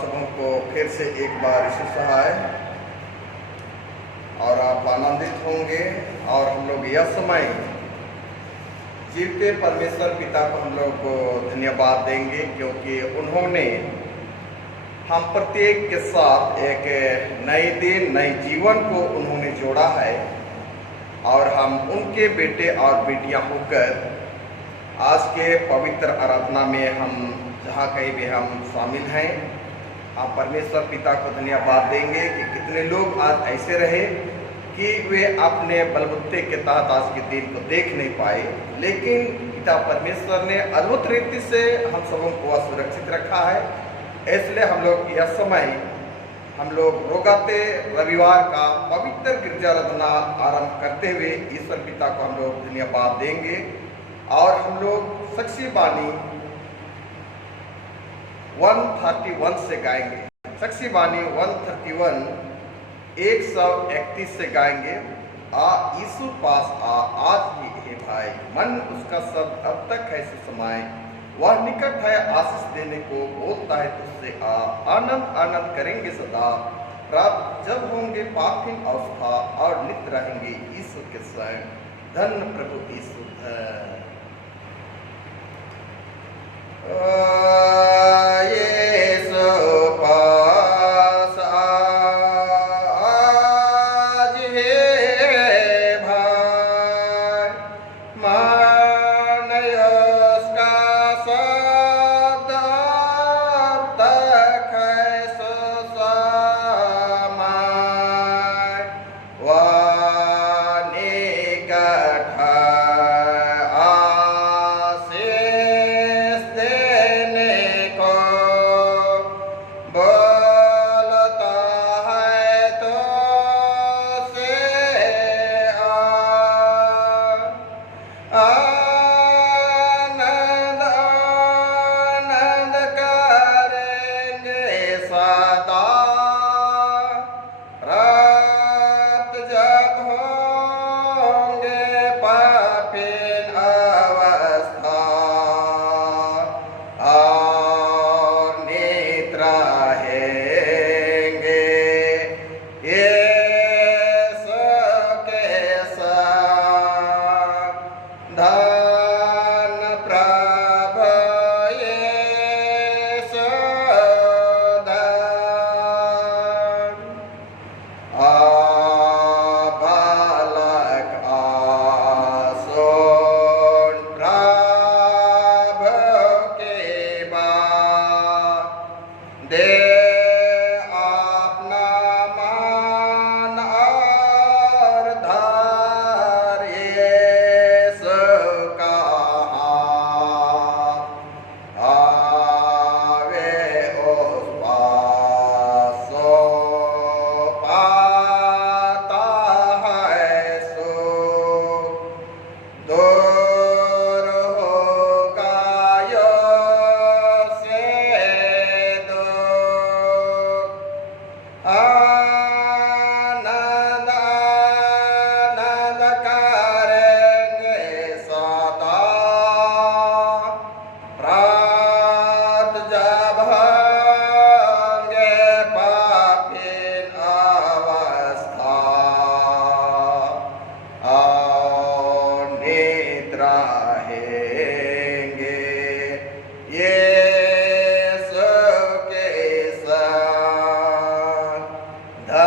सबों को फिर से एक बार यीशु सहाय और आप आनंदित होंगे। और हम लोग यह समय जीवते परमेश्वर पिता को हम लोग को धन्यवाद देंगे, क्योंकि उन्होंने हम प्रत्येक के साथ एक नए दिन नए जीवन को उन्होंने जोड़ा है। और हम उनके बेटे और बेटियां होकर आज के पवित्र आराधना में हम जहाँ कहीं भी हम शामिल हैं, आप परमेश्वर पिता को धन्यवाद देंगे कि कितने लोग आज ऐसे रहे कि वे अपने बलबूते के तहत आज के दिन को देख नहीं पाए, लेकिन पिता परमेश्वर ने अद्भुत रीति से हम सबों को सुरक्षित रखा है। इसलिए हम लोग यह समय हम लोग रोगाते रविवार का पवित्र गिरजा आराधना आरंभ करते हुए ईश्वर पिता को हम लोग धन्यवाद देंगे। और हम लोग साक्षी बानी 131 से गाएंगे। साक्षी बानी 131 131 से गाएंगे। आ यीशु पास आ आज ही है भाई, मन उसका शब्द अब तक है सुसमाए, वह निकट है आशीष देने को, बोलता है तुझसे आ, आनंद आनंद करेंगे सदा, रात जब होंगे पापिन अवस्था और नित्य रहेंगे यीशु के संग, धन प्रभु यीशु धन। धन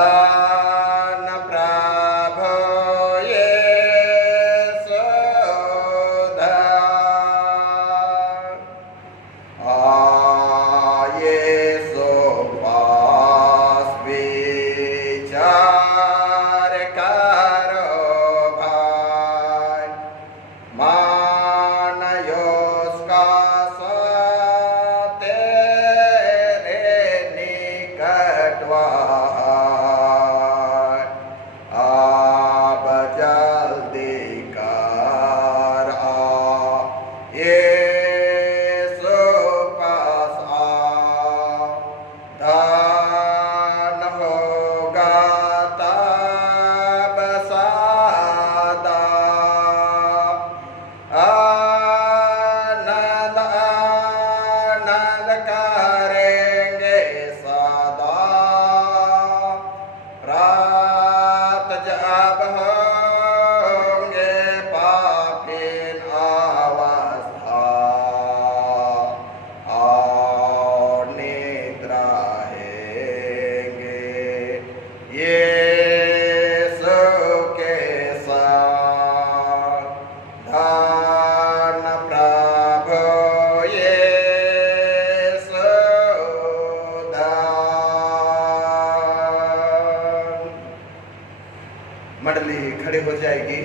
मंडली खड़े हो जाएगी।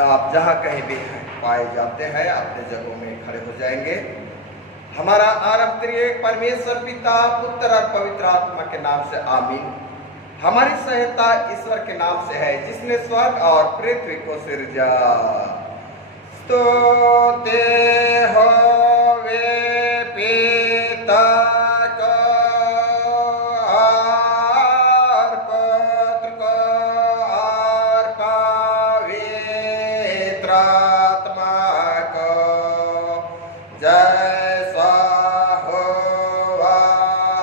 आप जहाँ कहीं भी पाए जाते हैं अपने जगहों में खड़े हो जाएंगे। हमारा आरंभ त्रिएक परमेश्वर पिता पुत्र और पवित्र आत्मा के नाम से आमीन। हमारी सहायता ईश्वर के नाम से है जिसने स्वर्ग और पृथ्वी को सिरजा। स्तुति होवे पिता को और पुत्र को और पवित्र आत्मा को, जैसा हुआ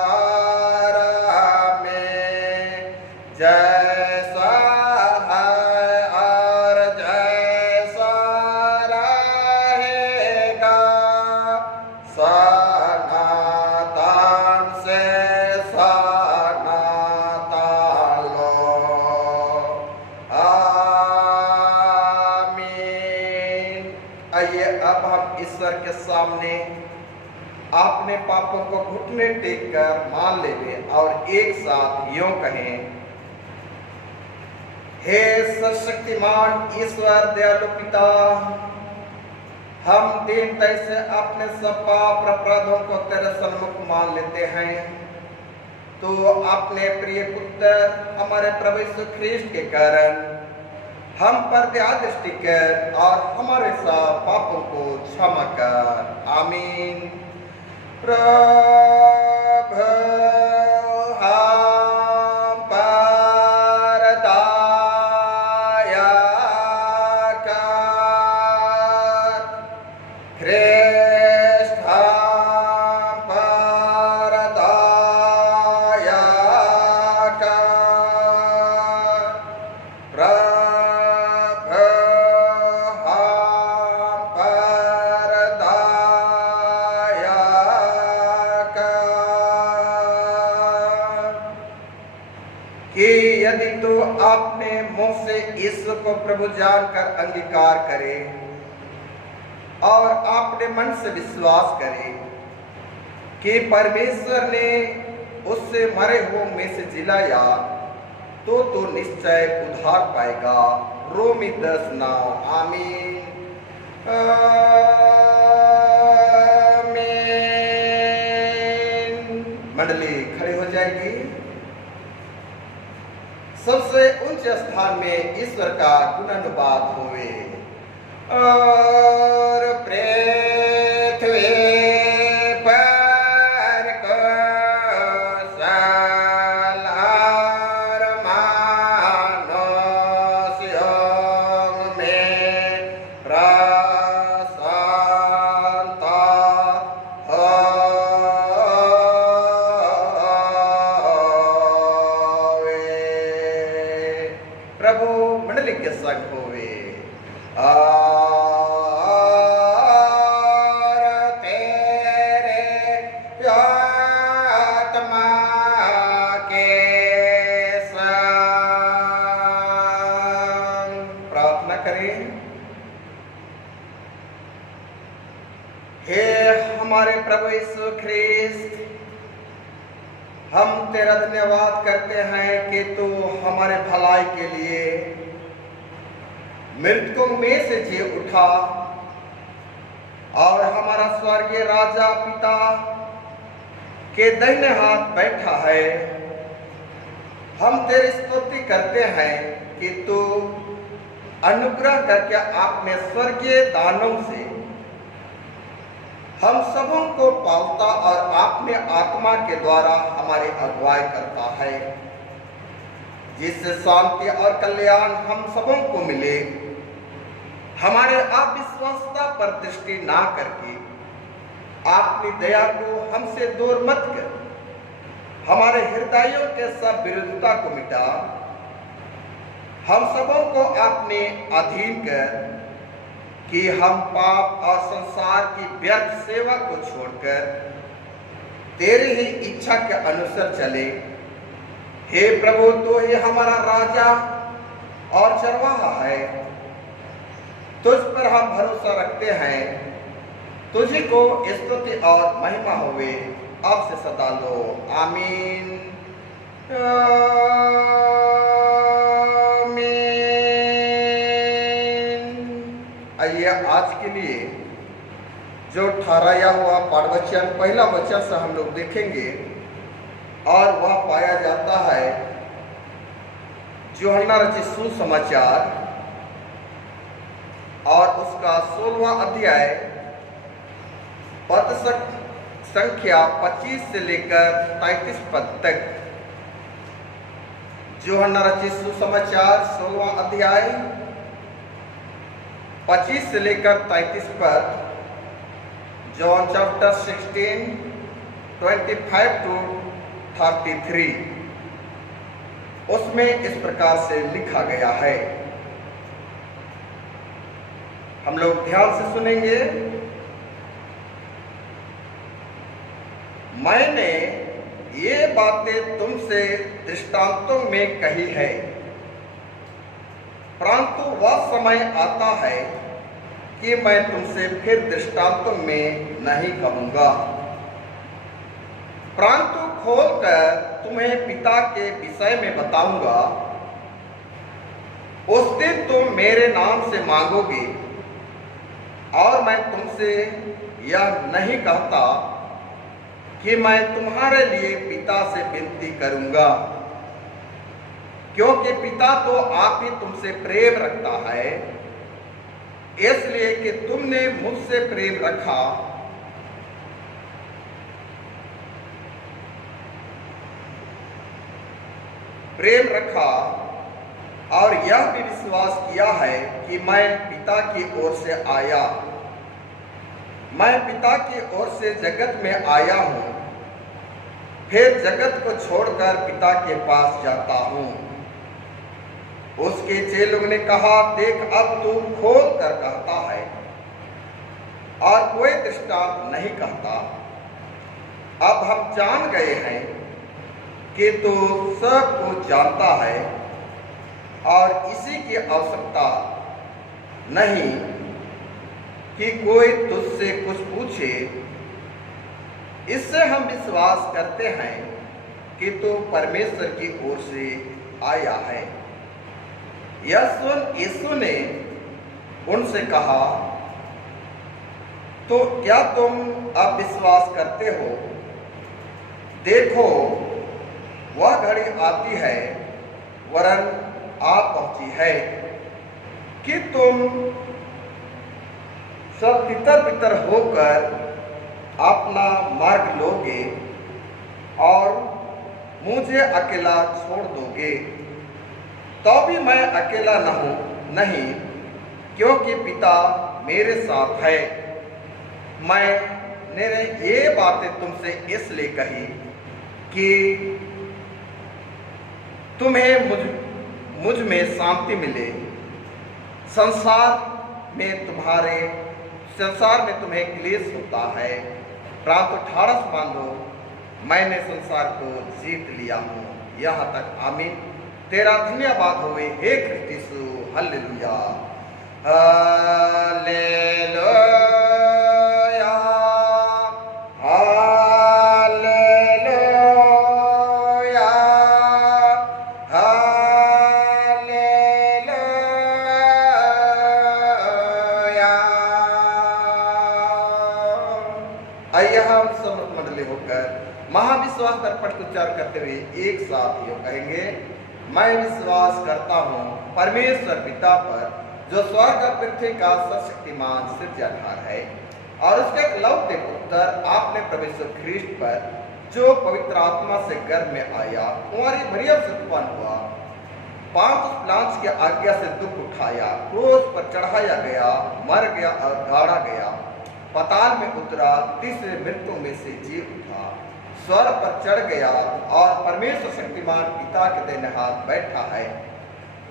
आरंभ में, जैसा है और जैसा रहेगा, सनातन से सनातन लो। आमीन। आइए अब हम ईश्वर के सामने अपने पापों को घुटने टेक कर मान लें और एक साथ यूं कहें, हे सर्वशक्तिमान ईश्वर दयालु पिता, हम दीनता से अपने सब पाप अपराधों को तेरे सन्मुख मान लेते हैं। तो अपने प्रिय पुत्र हमारे प्रभु यीशु ख्रीष्ट के कारण हम पर दया दृष्टि कर और हमारे सब पापों को क्षमा कर। आमीन। प्रभु हम पर दया कर, ख्रीष्ट हम पर दया कर, प्रभु हम पर दया कर। कि यदि तू अपने मुंह से ईश्वर को प्रभु जानकर अंगीकार करे और अपने मन से विश्वास करे कि परमेश्वर ने उससे मरे हुओं में से जिलाया, तो निश्चय उद्धार पाएगा। रोमी 10:9। आमीन। आमीन। मंडली खड़े हो जाएगी। सबसे ऊंचे स्थान में ईश्वर का गुणानुवाद होवे और पृथ्वी पर कौशल और मनुष्यों में प्रसन्नता होवे। प्रभु मंडली के संग होवे और तेरे आत्मा के संग। प्रार्थना करें। हे हमारे प्रभु यीशु ख्रीस्त, हम तेरा धन्यवाद करते हैं कि तू हमारे भलाई के लिए मृतकों में से जी उठा और हमारा स्वर्गीय राजा पिता के दाहिने हाथ बैठा है। हम तेरी स्तुति करते हैं कि तू अनुग्रह करके अपने स्वर्गीय दानों से हम सबों को पालता और अपने आत्मा के द्वारा हमारी अगुवाई करता है, जिससे शांति और कल्याण हम सबों को मिले। हमारे अविश्वासता पर दृष्टि ना करके अपनी दया को हमसे दूर मत कर, हमारे हृदयों के सब विरोधता को मिटा, हम सबों को अपने अधीन कर कि हम पाप और संसार की व्यर्थ सेवा को छोड़कर तेरी ही इच्छा के अनुसार चले। हे प्रभु, तू ही हमारा राजा और चरवाहा है। तुझ पर हम भरोसा रखते हैं। तुझी को स्तुति और महिमा होवे अब से सदा लो। आमीन। आमीन। आइए आज के लिए जो ठहराया हुआ पाठ वचन पहला वचन से हम लोग देखेंगे और वह पाया जाता है यूहन्ना रचित सुसमाचार और उसका 16वां अध्याय पद संख्या 25 से लेकर 33 पद तक। यूहन्ना रचित सुसमाचार 16वां अध्याय 25 से लेकर 33 पद। जॉन चैप्टर 16 25 to 33 उसमें इस प्रकार से लिखा गया है। हम लोग ध्यान से सुनेंगे। मैंने ये बातें तुमसे दृष्टांतों में कही है, परंतु वह समय आता है कि मैं तुमसे फिर दृष्टांतों में नहीं कहूंगा, परंतु खोलकर तुम्हें पिता के विषय में बताऊंगा। उस दिन तुम मेरे नाम से मांगोगे और मैं तुमसे यह नहीं कहता कि मैं तुम्हारे लिए पिता से विनती करूंगा, क्योंकि पिता तो आप ही तुमसे प्रेम रखता है, इसलिए कि तुमने मुझसे प्रेम रखा। और यह भी विश्वास किया है कि मैं पिता की ओर से आया। मैं पिता की ओर से जगत में आया हूँ, फिर जगत को छोड़कर पिता के पास जाता हूँ। उसके चेलों ने कहा, देख अब तू खोल कर कहता है और कोई दृष्टांत नहीं कहता। अब हम जान गए हैं कि तू सब कुछ जानता है और इसी की आवश्यकता नहीं कि कोई तुझसे कुछ पूछे। इससे हम विश्वास करते हैं कि तू परमेश्वर की ओर से आया है। यीशु ने उनसे कहा, तो क्या तुम अब विश्वास करते हो? देखो वह घड़ी आती है, वरन आ पहुंची है कि तुम सब तितर-बितर होकर अपना मार्ग लोगे और मुझे अकेला छोड़ दोगे। तो भी मैं अकेला नहीं, क्योंकि पिता मेरे साथ है। मैंने ये बातें तुमसे इसलिए कही कि तुम्हें मुझ में शांति मिले। संसार में तुम्हें क्लेश होता है, परंतु ठाड़स बांधो, मैंने संसार को जीत लिया हूँ। यहाँ तक आमीन। तेरा धन्यवाद होवे हे कृष्ण यीशु। हालेलुया हालेलुया आइए हम सब मंडली होकर महाविश्वास दर्पण को उच्चार करते हुए एक साथ यूं कहेंगे, मैं विश्वास करता हूँ परमेश्वर पिता पर, जो स्वर्ग और पृथ्वी का सर्वशक्तिमान सृजनहार है, और उसके इकलौते पुत्र आपने परमेश्वर ख्रीष्ट पर, जो पवित्र आत्मा से गर्भ में आया, कुंवारी मरियम से उत्पन्न हुआ, पांच पिलातुस की आज्ञा से दुख उठाया, क्रूस पर चढ़ाया गया, मर गया और गाड़ा गया, पाताल में उतरा, तीसरे मृत्यु में से जी उठा, स्वर्ग पर चढ़ गया और परमेश्वर शक्तिमान पिता के दाहिने हाथ बैठा है,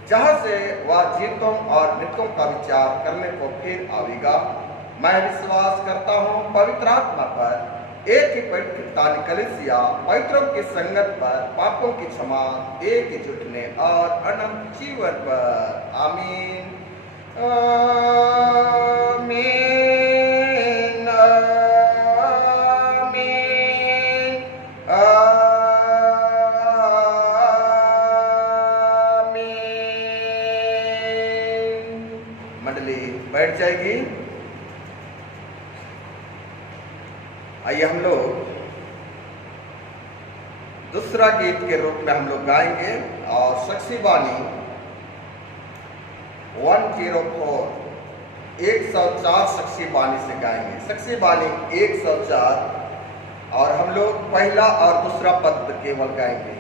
जहां से वह जीवों और मृतों का विचार करने को फिर आवेगा। मैं विश्वास करता हूँ पवित्र आत्मा पर, एक ही पवित्रता कलीसिया, पवित्रों की संगत पर, पापों की क्षमा, एक ही जुटने और अनंत जीवन पर। आमीन आमीन। मंडली बैठ जाएगी। आइए हम लोग दूसरा गीत के रूप में हम लोग गाएंगे और साक्षी बानी 104 104 साक्षी बानी से गाएंगे। साक्षी बानी 104 और हम लोग पहला और दूसरा पद केवल गाएंगे।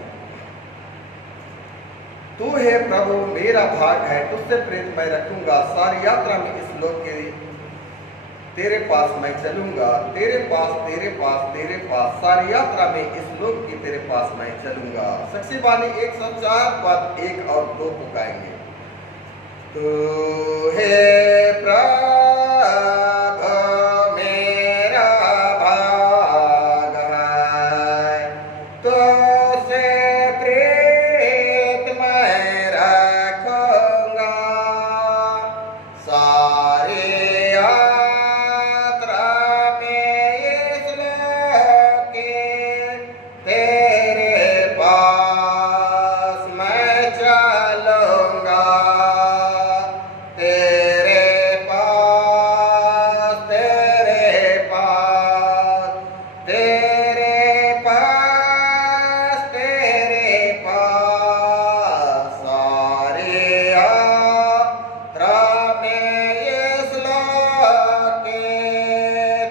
तू है प्रभु मेरा भाग है, तुझसे प्रेम मैं रखूंगा, सारी यात्रा में इस लोक के तेरे पास मैं चलूंगा, तेरे पास तेरे पास तेरे पास, सारी यात्रा में इस लोक की तेरे पास मैं चलूंगा। साक्षी बानी 104 पद 1 और 2 को गाएंगे। तू है प्रभु मेरा भाग है, तुझसे प्रीत मैं रखूंगा, सारी यात्रा में इस लोक के तेरे पास मैं चलूंगा, तेरे पास तेरे पास तेरे पास तेरे पास, सारी यात्रा में इस लोक के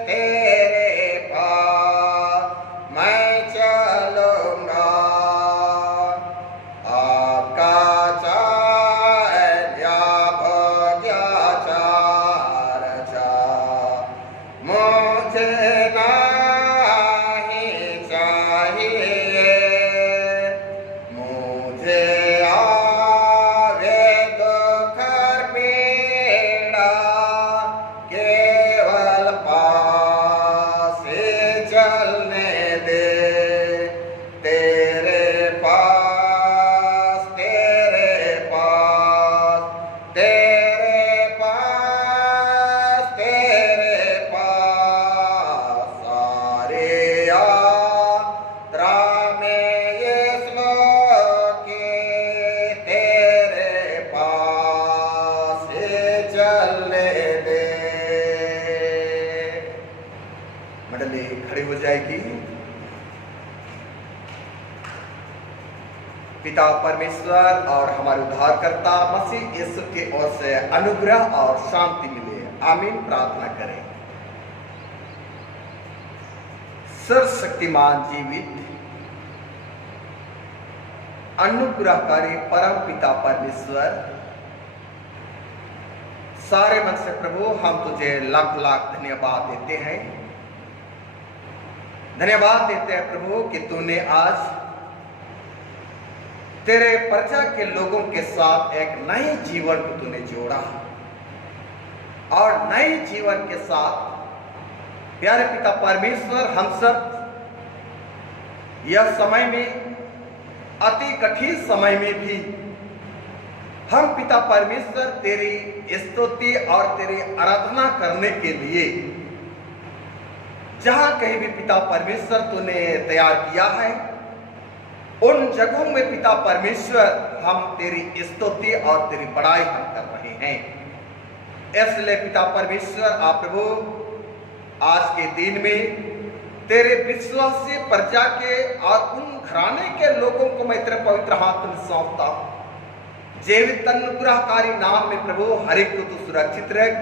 तेरे पास मैं चलूंगा। आपका चैन या भोग्याचार मुझे नहीं चाहिए, मुझे आवे दुख और पीड़ा, केवल पास ही चलने दे, तेरे पास तेरे पास तेरे पास तेरे पास, सारे यात्रा में इस लोक के तेरे पास ही चलने दे। मंडली खड़ी हो जाएगी। पिता परमेश्वर और हमारे उद्धारकर्ता मसीह यीशु की ओर से अनुग्रह और शांति मिले, आमीन। प्रार्थना करें। सर्वशक्तिमान जीवित अनुग्रहकारी परम पिता परमेश्वर, सारे मन से प्रभु हम तुझे लाख लाख धन्यवाद देते हैं। धन्यवाद देते हैं प्रभु कि तूने आज तेरे प्रजा के लोगों के साथ एक नए जीवन को तूने जोड़ा और नए जीवन के साथ प्यारे पिता परमेश्वर हम सब यह समय में, अति कठिन समय में भी हम पिता परमेश्वर तेरी स्तुति और तेरी आराधना करने के लिए जहां कहीं भी पिता परमेश्वर तूने तैयार किया है, उन जगहों में पिता परमेश्वर हम तेरी स्तुति और तेरी बड़ाई हम कर रहे हैं। इसलिए पिता परमेश्वर आप प्रभु आज के दिन में तेरे विश्वासी प्रजा के और उन घराने के लोगों को मैं तेरे पवित्र हाथ में सौंपता हूं। जीवित अनुग्रहकारी नाम में प्रभु हर एक को तू सुरक्षित रख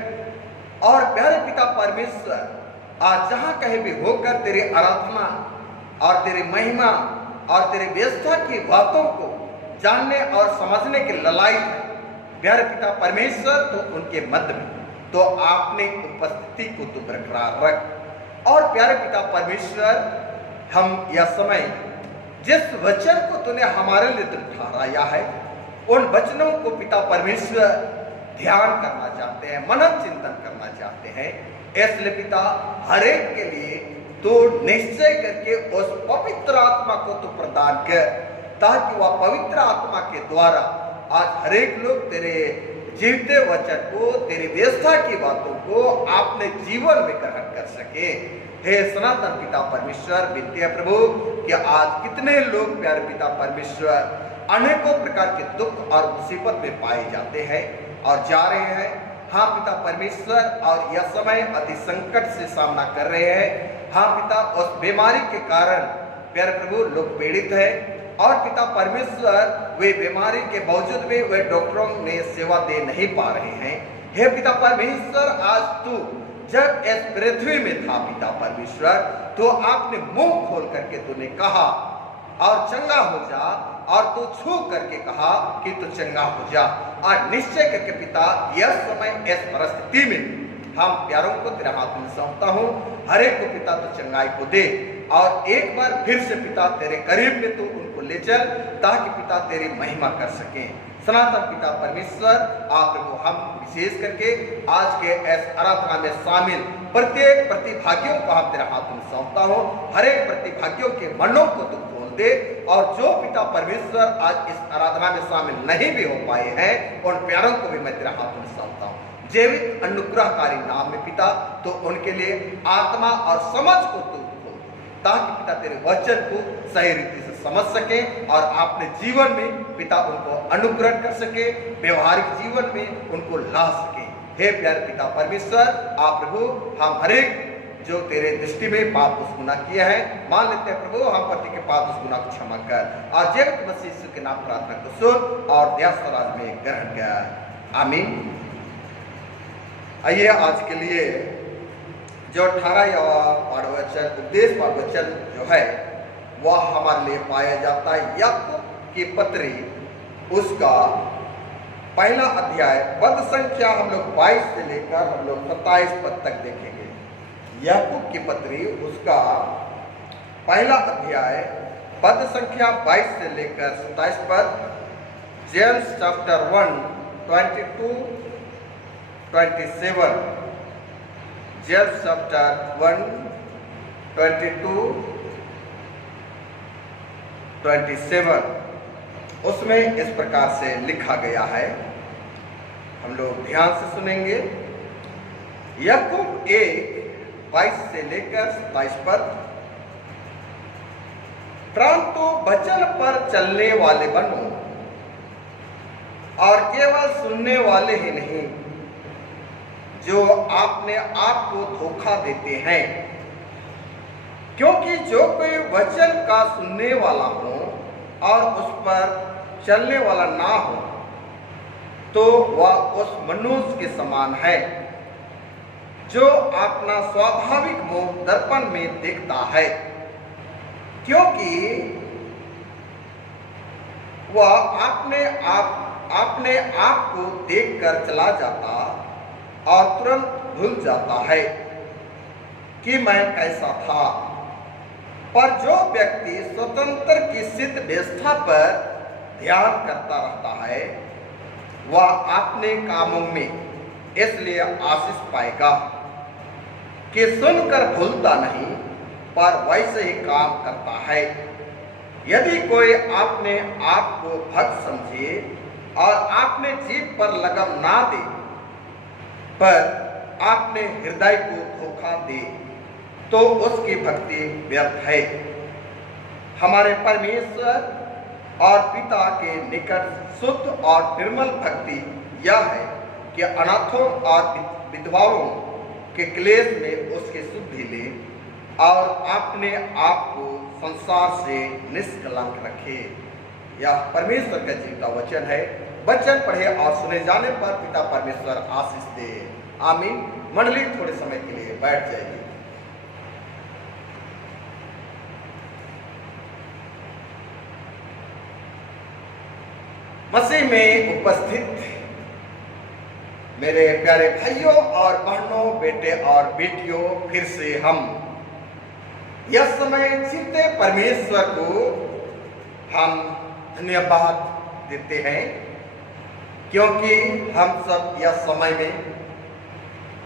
और प्यारे पिता परमेश्वर आज जहां कहीं भी होकर तेरी आराधना और तेरी महिमा और तेरी व्यवस्था की बातों को जानने और समझने के ललायत है। प्यारे पिता परमेश्वर तो उनके मध्य में तो आपने उपस्थिति को तो बरकरार रख और प्यारे पिता परमेश्वर हम यह समय जिस वचन को तूने हमारे लिए तो ठहराया है, उन वचनों को पिता परमेश्वर ध्यान करना चाहते हैं, मनन चिंतन करना चाहते हैं। इसलिए पिता हर एक के लिए तो निश्चय करके उस पवित्र आत्मा को तो प्रदान कर, ताकि वह पवित्र आत्मा के द्वारा आज हर एक लोग तेरे जीवते वचन को, तेरी व्यवस्था की बातों को अपने जीवन में ग्रहण कर सके। हे सनातन पिता परमेश्वर, विनती है प्रभु कि आज कितने लोग प्यारे पिता परमेश्वर अनेकों प्रकार के दुख और मुसीबत में पाए जाते हैं और जा रहे हैं। हाँ पिता परमेश्वर, और यह समय अति संकट से सामना कर रहे हैं। हाँ पिता, उस बीमारी के कारण प्यारे प्रभु लोग पीड़ित है, और पिता परमेश्वर वे बीमारी के बावजूद भी वे डॉक्टरों ने सेवा दे नहीं पा रहे हैं। हे पिता परमेश्वर, आज तू जब इस पृथ्वी में था पिता परमेश्वर, तो आपने मुंह खोल करके तूने कहा और चंगा हो जा, और तू छू करके कहा कि तू चंगा हो जा। और निश्चय करके पिता यह समय इस परिस्थिति में हम प्यारों को तेरे हाथ में सौंपता हूँ। हर एक को पिता तू चंगाई को दे, और एक बार फिर से पिता तेरे करीब में तू उनको ले चल, ताकि पिता तेरी महिमा कर सके। सनातन पिता परमेश्वर, आप प्रभु हम विशेष करके आज के इस आराधना में शामिल प्रत्येक प्रतिभागियों को हम तेरे हाथ में सौंपता हूँ। हर एक प्रतिभागियों के मनों को तू खोल दे, और जो पिता परमेश्वर आज इस आराधना में शामिल नहीं भी हो पाए हैं, उन प्यारों को भी मैं तेरे हाथ में सौंपता हूँ। जीवित अनुग्रहकारी नाम में पिता, तो उनके लिए आत्मा और समझ को तू खोल, ताकि पिता तेरे वचन को सही रीति से समझ सके, और अपने जीवन में पिता उनको अनुग्रह कर सके, व्यवहारिक जीवन में उनको ला सके। हे प्यारे पिता परमेश्वर, आप प्रभु हम हर एक जो तेरे दृष्टि में पाप उस गुनाह किया है, मान लेते हैं प्रभु, हम प्रति के पाप उस गुनाह को क्षमा कर, और जीवित मसीह यीशु के नाम प्रार्थना को सुन और दया स्वराज में ग्रहण कर, आमीन। आइए आज के लिए जो 18वां पाठवचन, उपदेश पाठवचन जो है वह हमारे लिए पाया जाता है याकूब की पत्री, उसका पहला अध्याय, पद संख्या हम लोग 22 से लेकर हम लोग 27 पद तक देखेंगे। याकूब की पत्री, उसका पहला अध्याय, पद संख्या 22 से लेकर 27 पद। जेम्स चैप्टर 1 22 27, जेम्स चैप्टर 1 22 27, उसमें इस प्रकार से लिखा गया है, हम लोग ध्यान से सुनेंगे। याकूब 1 22 से लेकर 27 पद। परंतु वचन पर चलने वाले बनो, और केवल सुनने वाले ही नहीं, जो अपने आप को धोखा देते हैं। क्योंकि जो कोई वचन का सुनने वाला हो और उस पर चलने वाला ना हो, तो वह उस मनुष्य के समान है जो अपना स्वाभाविक मुंह दर्पण में देखता है, क्योंकि वह अपने आप को देखकर चला जाता और तुरंत भूल जाता है कि मैं कैसा था। पर जो व्यक्ति स्वतंत्र की सिद्ध व्यवस्था पर ध्यान करता रहता है, वह अपने कामों में इसलिए आशीष पाएगा कि सुनकर भूलता नहीं, पर वैसे ही काम करता है। यदि कोई अपने आप को भक्त समझे और अपने जीभ पर लगम ना दे, पर अपने हृदय को धोखा दे, तो उसकी भक्ति व्यर्थ है। हमारे परमेश्वर और पिता के निकट शुद्ध और निर्मल भक्ति यह है कि अनाथों और विधवाओं के क्लेश में उसकी शुद्धि ले, और अपने आप को संसार से निष्कलंक रखे। यह परमेश्वर का जीवित वचन है। वचन पढ़े और सुने जाने पर पिता परमेश्वर आशीष दे, आमीन। मंडली थोड़े समय के लिए बैठ जाएगी। मसीह में उपस्थित मेरे प्यारे भाइयों और बहनों, बेटे और बेटियों, फिर से हम यह समय जीते परमेश्वर को हम धन्यवाद देते हैं, क्योंकि हम सब यह समय में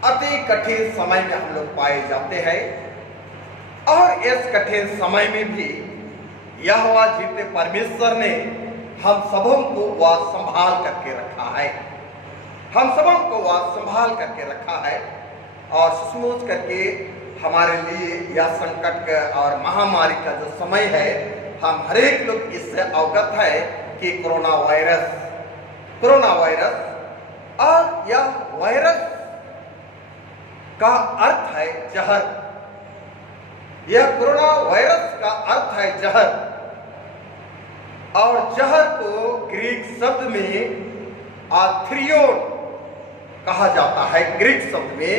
अति कठिन समय में हम लोग पाए जाते हैं, और इस कठिन समय में भी यहोवा जीते परमेश्वर ने हम सबों को वह संभाल करके रखा है। हम सबों को वह संभाल करके रखा है, और सोच करके हमारे लिए यह संकट का और महामारी का जो समय है, हम हर एक लोग इससे अवगत है कि कोरोना वायरस और यह वायरस का अर्थ है जहर। यह कोरोना वायरस का अर्थ है जहर, और जहर को ग्रीक शब्द में आथ्रियोन कहा जाता है। ग्रीक शब्द में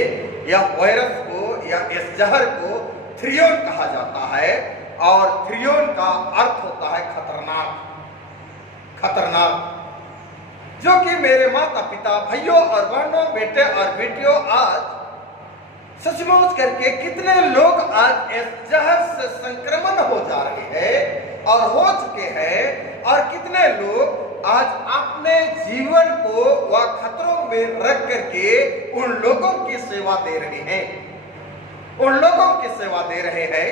यह वायरस को या इस जहर को थ्रियोन कहा जाता है, और थ्रियोन का अर्थ होता है खतरनाक, खतरनाक। जो कि मेरे माता पिता, भाइयों और बहनों, बेटे और बेटियों, आज सचमुच करके कितने लोग आज इस जहर से संक्रमण हो जा रहे हैं और हो चुके हैं, और कितने लोग आज अपने जीवन को वह खतरों में रख करके उन लोगों की सेवा दे रहे हैं, उन लोगों की सेवा दे रहे हैं।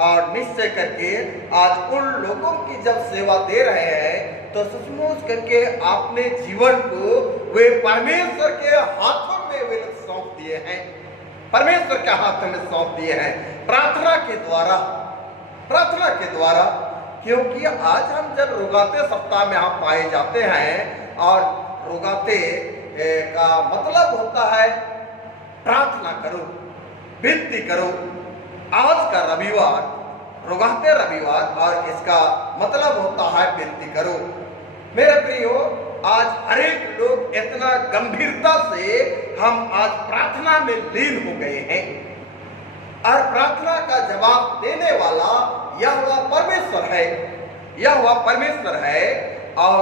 और निश्चय करके आज उन लोगों की जब सेवा दे रहे हैं तो सचमुच करके अपने जीवन को वे परमेश्वर के हाथों में वे सौंप दिए हैं, परमेश्वर के हाथ में सौंप दिए हैं प्रार्थना के द्वारा, प्रार्थना के द्वारा। क्योंकि आज हम जब रुगाते सप्ताह में हम पाए जाते हैं, और रुगाते का मतलब होता है प्रार्थना करो, विनती करो। आज का रविवार रुगाते रविवार, और इसका मतलब होता है विनती करो। मेरे प्रियो, आज हरेक लोग इतना गंभीरता से हम आज प्रार्थना में लीन हो गए हैं, और प्रार्थना का जवाब देने वाला यह हुआ परमेश्वर है, यह हुआ परमेश्वर है। और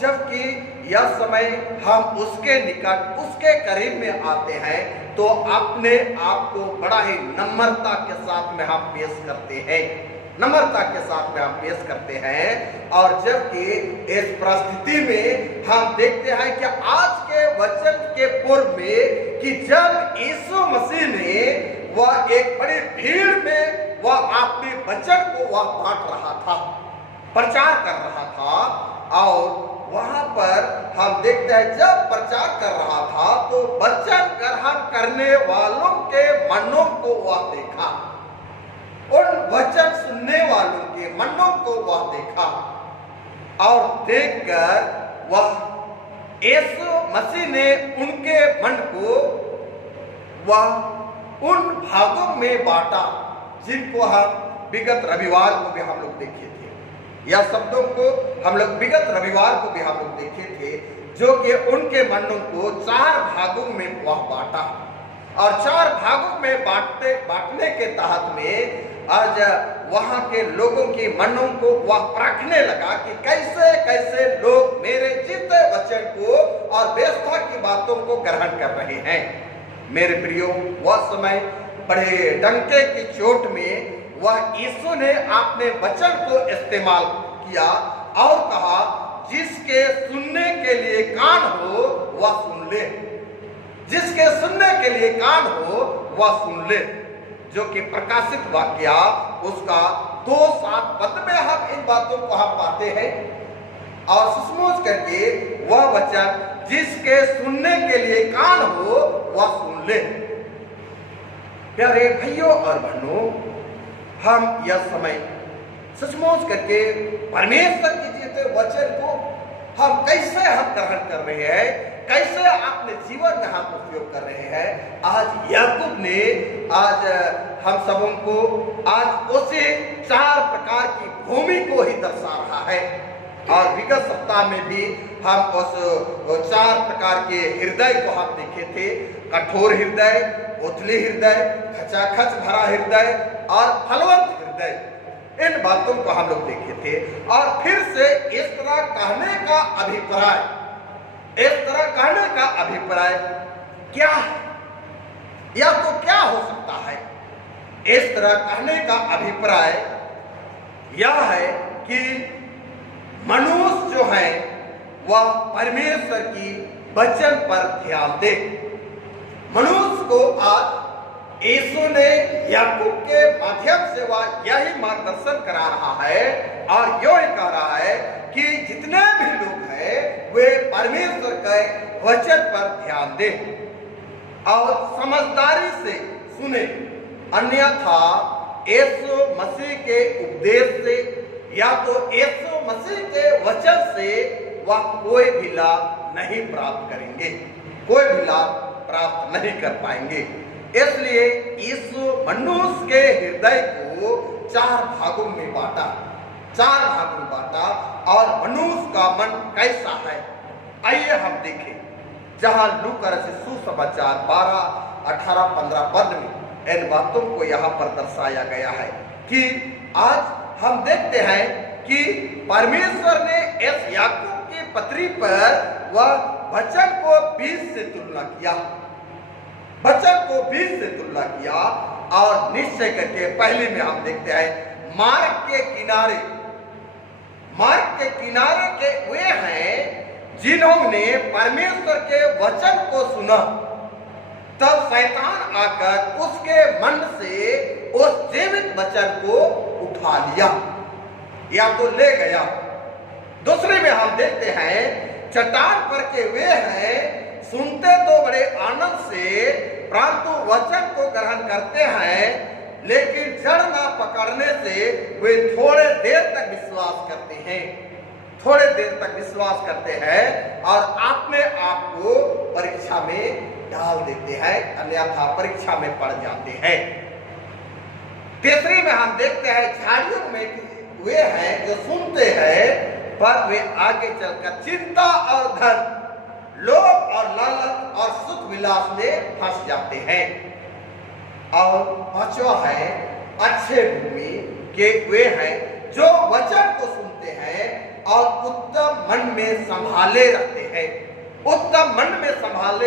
जबकि यह समय हम उसके निकट, उसके करीब में आते हैं, तो अपने आप को बड़ा ही नम्रता के साथ में हम पेश करते हैं, नम्रता के साथ में हम पेश करते हैं। और जबकि इस परिस्थिति में हम देखते हैं कि आज के वचन के पूर्व में कि जब यीशु मसीह ने वह एक बड़ी भीड़ में वह अपने वचन को वह बांट रहा था, प्रचार कर रहा था, और वहां पर हम देखते हैं जब प्रचार कर रहा था तो वचन ग्रहण करने वालों के मनों को वह देखा, उन वचन सुनने वालों के मनों को वह देखा, और देखकर वह यीशु मसीह ने उनके मन को वह उन भागों में बांटा जिनको हम विगत रविवार को भी हम लोग देखे थे, या शब्दों को हम लोग विगत रविवार को भी हम लोग देखे थे, जो कि उनके मनों को 4 भागों में वह बांटा। और 4 भागों में बांटने के तहत में आज वहां के लोगों की मनों को वह परखने लगा कि कैसे कैसे लोग मेरे जीते वचन को और व्यवस्था की बातों को ग्रहण कर रहे हैं। मेरे प्रियो, वह समय बड़े डंके की चोट में वह यीशु ने अपने वचन को इस्तेमाल किया और कहा, जिसके सुनने के लिए कान हो वह सुन ले, जिसके सुनने के लिए कान हो वह सुन ले। जो कि प्रकाशित वाक्य उसका 2:7 पद में हम इन बातों को हम पाते हैं। और सचमुच करके वह वचन जिसके सुनने के लिए कान हो वह सुन ले। प्यारे भाइयों और बहनों, हम यह समय सचमुच करके परमेश्वर की जीते वचन को हम कैसे हम ग्रहण कर रहे हैं, कैसे अपने जीवन में हम उपयोग कर रहे हैं। आज याकूब ने आज हम सबों को आज उसे 4 प्रकार की भूमि को ही दर्शा रहा है। और विगत सप्ताह में भी हम उस 4 प्रकार के हृदय को हम देखे थे, कठोर हृदय, उथली हृदय, खचाखच भरा हृदय और फलवंत हृदय। इन बातों को हम लोग देखे थे। और फिर से इस तरह कहने का अभिप्राय, इस तरह कहने का अभिप्राय क्या है, या तो क्या हो सकता है? इस तरह कहने का अभिप्राय यह है कि मनुष्य जो है वह परमेश्वर की वचन पर ध्यान दे। मनुष्य को आज यीशु ने याकूब के माध्यम से वह यही मार्गदर्शन करा रहा है और यही कह रहा है कि जितने भी लोग हैं वे परमेश्वर के वचन पर ध्यान दें और समझदारी से सुने, अन्यथा यीशु मसीह के उपदेश से या तो यीशु मसीह के वचन से वह कोई भी लाभ नहीं प्राप्त करेंगे। कोई भी लाभ प्राप्त नहीं कर पाएंगे। इसलिए इस मनुष्य के हृदय को चार भागों में बांटा, और मनुष्य का मन कैसा है आइए हम देखें। जहां लूका रचित सुसमाचार 12, 18, 15 पद में इन बातों को यहाँ पर दर्शाया गया है कि आज हम देखते हैं कि परमेश्वर ने इस याकूब की पत्री पर वह वचन को बीज से तुलना किया, और निश्चय करके पहले में हम देखते हैं मार्ग के किनारे के वे हैं जिन्होंने परमेश्वर के वचन को सुना, तब शैतान आकर उसके मन से उस जीवित वचन को उठा लिया या तो ले गया। दूसरे में हम देखते हैं चट्टान पर के वे हैं सुनते तो बड़े आनंद से, परंतु वचन को ग्रहण करते हैं, लेकिन जड़ ना पकड़ने से वे थोड़े देर तक विश्वास करते हैं और अपने आप को परीक्षा में डाल देते हैं, अन्यथा परीक्षा में पड़ जाते हैं। तीसरी में हम देखते हैं झाड़ियों में वे हैं जो सुनते हैं, पर वे आगे चलकर चिंता और धन, लोभ और लालच और सुख विलास में फंस जाते हैं। और पांचवा है अच्छे भूमि के वे हैं जो वचन को सुनते हैं और उत्तम मन में संभाले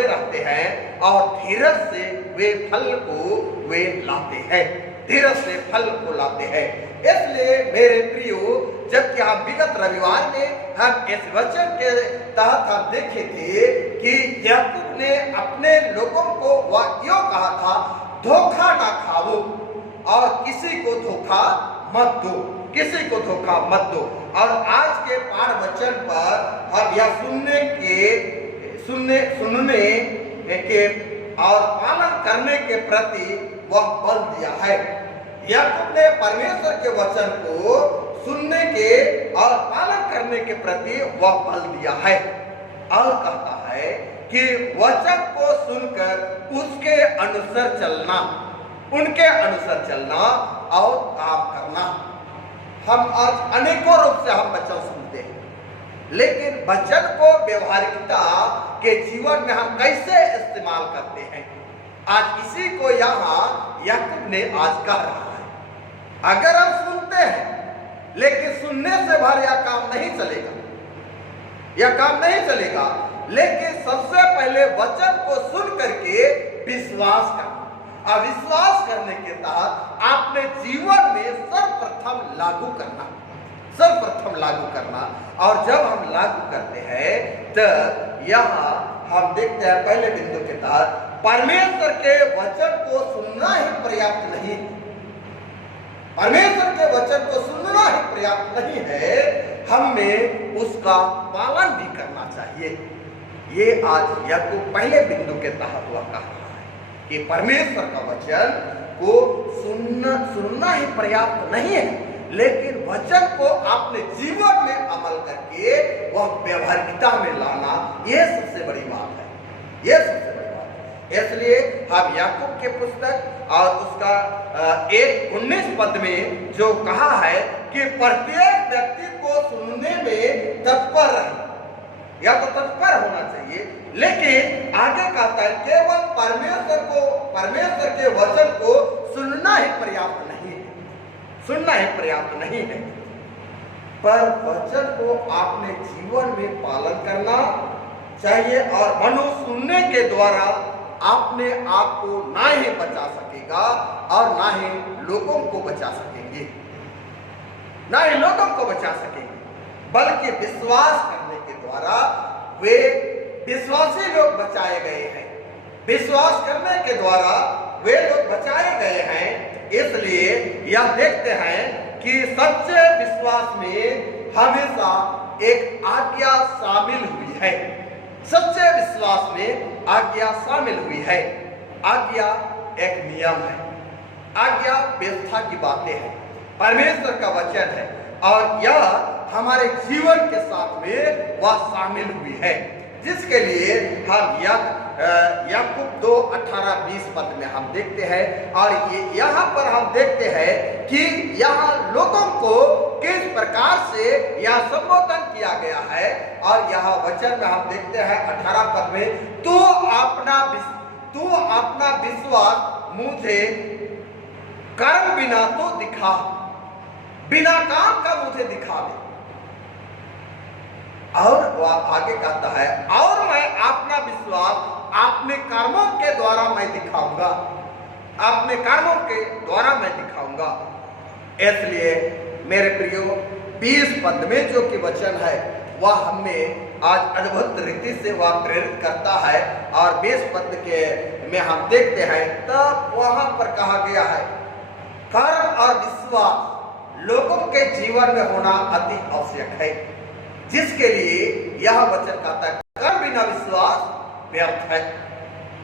रहते हैं और धीरज से वे फल को लाते हैं। इसलिए मेरे प्रियो, जबकि हम विगत रविवार में हम इस वचन के तहत हम देखे थे कि याकूब ने अपने लोगों को वह क्यों कहा था, धोखा ना खाओ और किसी को धोखा मत दो। और आज के पाठ वचन पर हम यह सुनने के और पालन करने के प्रति वह बल दिया है। याकूब ने परमेश्वर के वचन को सुनने के और पालन करने के प्रति वह बल दिया है और कहता है कि वचन को सुनकर उनके अनुसार चलना और काम करना। हम आज अनेकों रूप से हम वचन सुनते हैं, लेकिन वचन को व्यवहारिकता के जीवन में हम कैसे इस्तेमाल करते हैं, आज इसी को यहाँ याकूब ने आज कह रहा है। अगर हम सुनते हैं लेकिन सुनने से भर यह काम नहीं चलेगा, लेकिन सबसे पहले वचन को सुन करके विश्वास करना, अविश्वास करने के तहत अपने जीवन में सर्वप्रथम लागू करना। और जब हम लागू करते हैं तो यहाँ हम देखते हैं पहले बिंदु के तहत परमेश्वर के वचन को सुनना ही पर्याप्त नहीं है, हमें उसका पालन भी करना चाहिए। ये आज याकूब पहले बिंदु के तहत हुआ कहा कि परमेश्वर का वचन को सुनना ही पर्याप्त नहीं है, लेकिन वचन को अपने जीवन में अमल करके वह व्यवहारिकता में लाना, यह सबसे बड़ी बात है। इसलिए हम याकूब के पुस्तक और उसका 1:19 पद में जो कहा है कि प्रत्येक व्यक्ति को सुनने में तत्पर रहे, या तो तत्पर होना चाहिए, लेकिन आगे कहता है केवल परमेश्वर के वचन को सुनना ही पर्याप्त नहीं है, पर वचन को अपने जीवन में पालन करना चाहिए। और मनुष्य सुनने के द्वारा अपने आप को ना ही बचा सकेगा और ना ही लोगों को बचा सकेंगे, बल्कि विश्वास करने के द्वारा वे विश्वासी लोग बचाए गए हैं। विश्वास करने के द्वारा वे लोग बचाए गए हैं। इसलिए यह देखते हैं कि सच्चे विश्वास में हमेशा एक आज्ञा शामिल हुई है। आज्ञा एक नियम है, आज्ञा व्यवस्था की बातें हैं, परमेश्वर का वचन है, और यह हमारे जीवन के साथ में वह शामिल हुई है, जिसके लिए हम याकूब 2:18-20 पद में हम देखते हैं। और ये यहाँ पर हम देखते हैं कि यहाँ लोगों को किस प्रकार से यह संबोधन किया गया है। और यहाँ वचन में हम देखते हैं 18 पद में, तू अपना विश्वास मुझे कर्म बिना तो दिखा, बिना काम का मुझे दिखा दे। और वह आगे कहता है, और मैं अपना विश्वास अपने कर्मों के द्वारा मैं दिखाऊंगा, अपने कर्मों के द्वारा मैं दिखाऊंगा। इसलिए मेरे प्रियो 20 पद में जो कि वचन है वह हमें आज अद्भुत रीति से वह प्रेरित करता है। और 20 पद के में हम देखते हैं तब वहां पर कहा गया है, कर्म और विश्वास लोगों के जीवन में होना अति आवश्यक है, जिसके लिए यह वचन कहता है कर्म बिना विश्वास व्यर्थ है,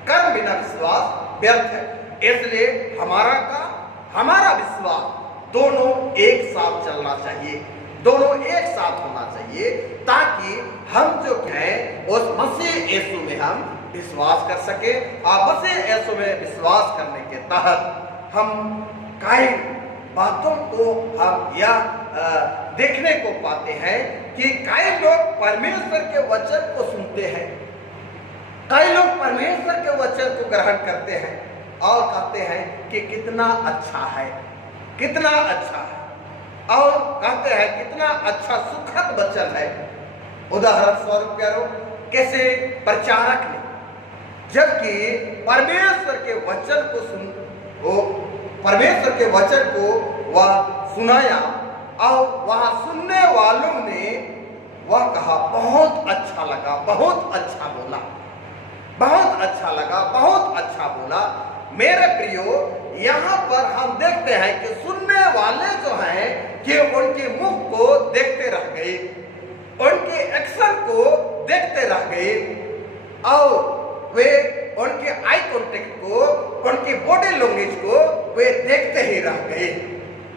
कर्म बिना विश्वास व्यर्थ है। इसलिए हमारा विश्वास दोनों एक साथ चलना चाहिए, दोनों एक साथ होना चाहिए, ताकि हम जो हैं उस मसीह यीशु में हम विश्वास कर सके। और मसीह यीशु में विश्वास करने के तहत हम कई बातों को हम यह देखने को पाते हैं कि कई लोग परमेश्वर के वचन को सुनते हैं, कई लोग परमेश्वर के वचन को ग्रहण करते हैं और कहते हैं कि कितना अच्छा है, कितना अच्छा है, और कहते हैं कितना अच्छा सुखद वचन है। उदाहरण स्वरूप प्यारो, कैसे प्रचारक ने जबकि परमेश्वर के वचन को वह सुनाया और वहां सुनने वालों ने वह कहा बहुत अच्छा लगा, बहुत अच्छा बोला, बहुत अच्छा लगा, बहुत अच्छा बोला। मेरे प्रियो, यहाँ पर हम देखते हैं कि सुनने वाले जो हैं कि उनके मुख को देखते रह गए, उनके एक्शन को देखते रह गए, और वे उनके आई कॉन्टेक्ट को, उनकी बॉडी लैंग्वेज को वे देखते ही रह गए।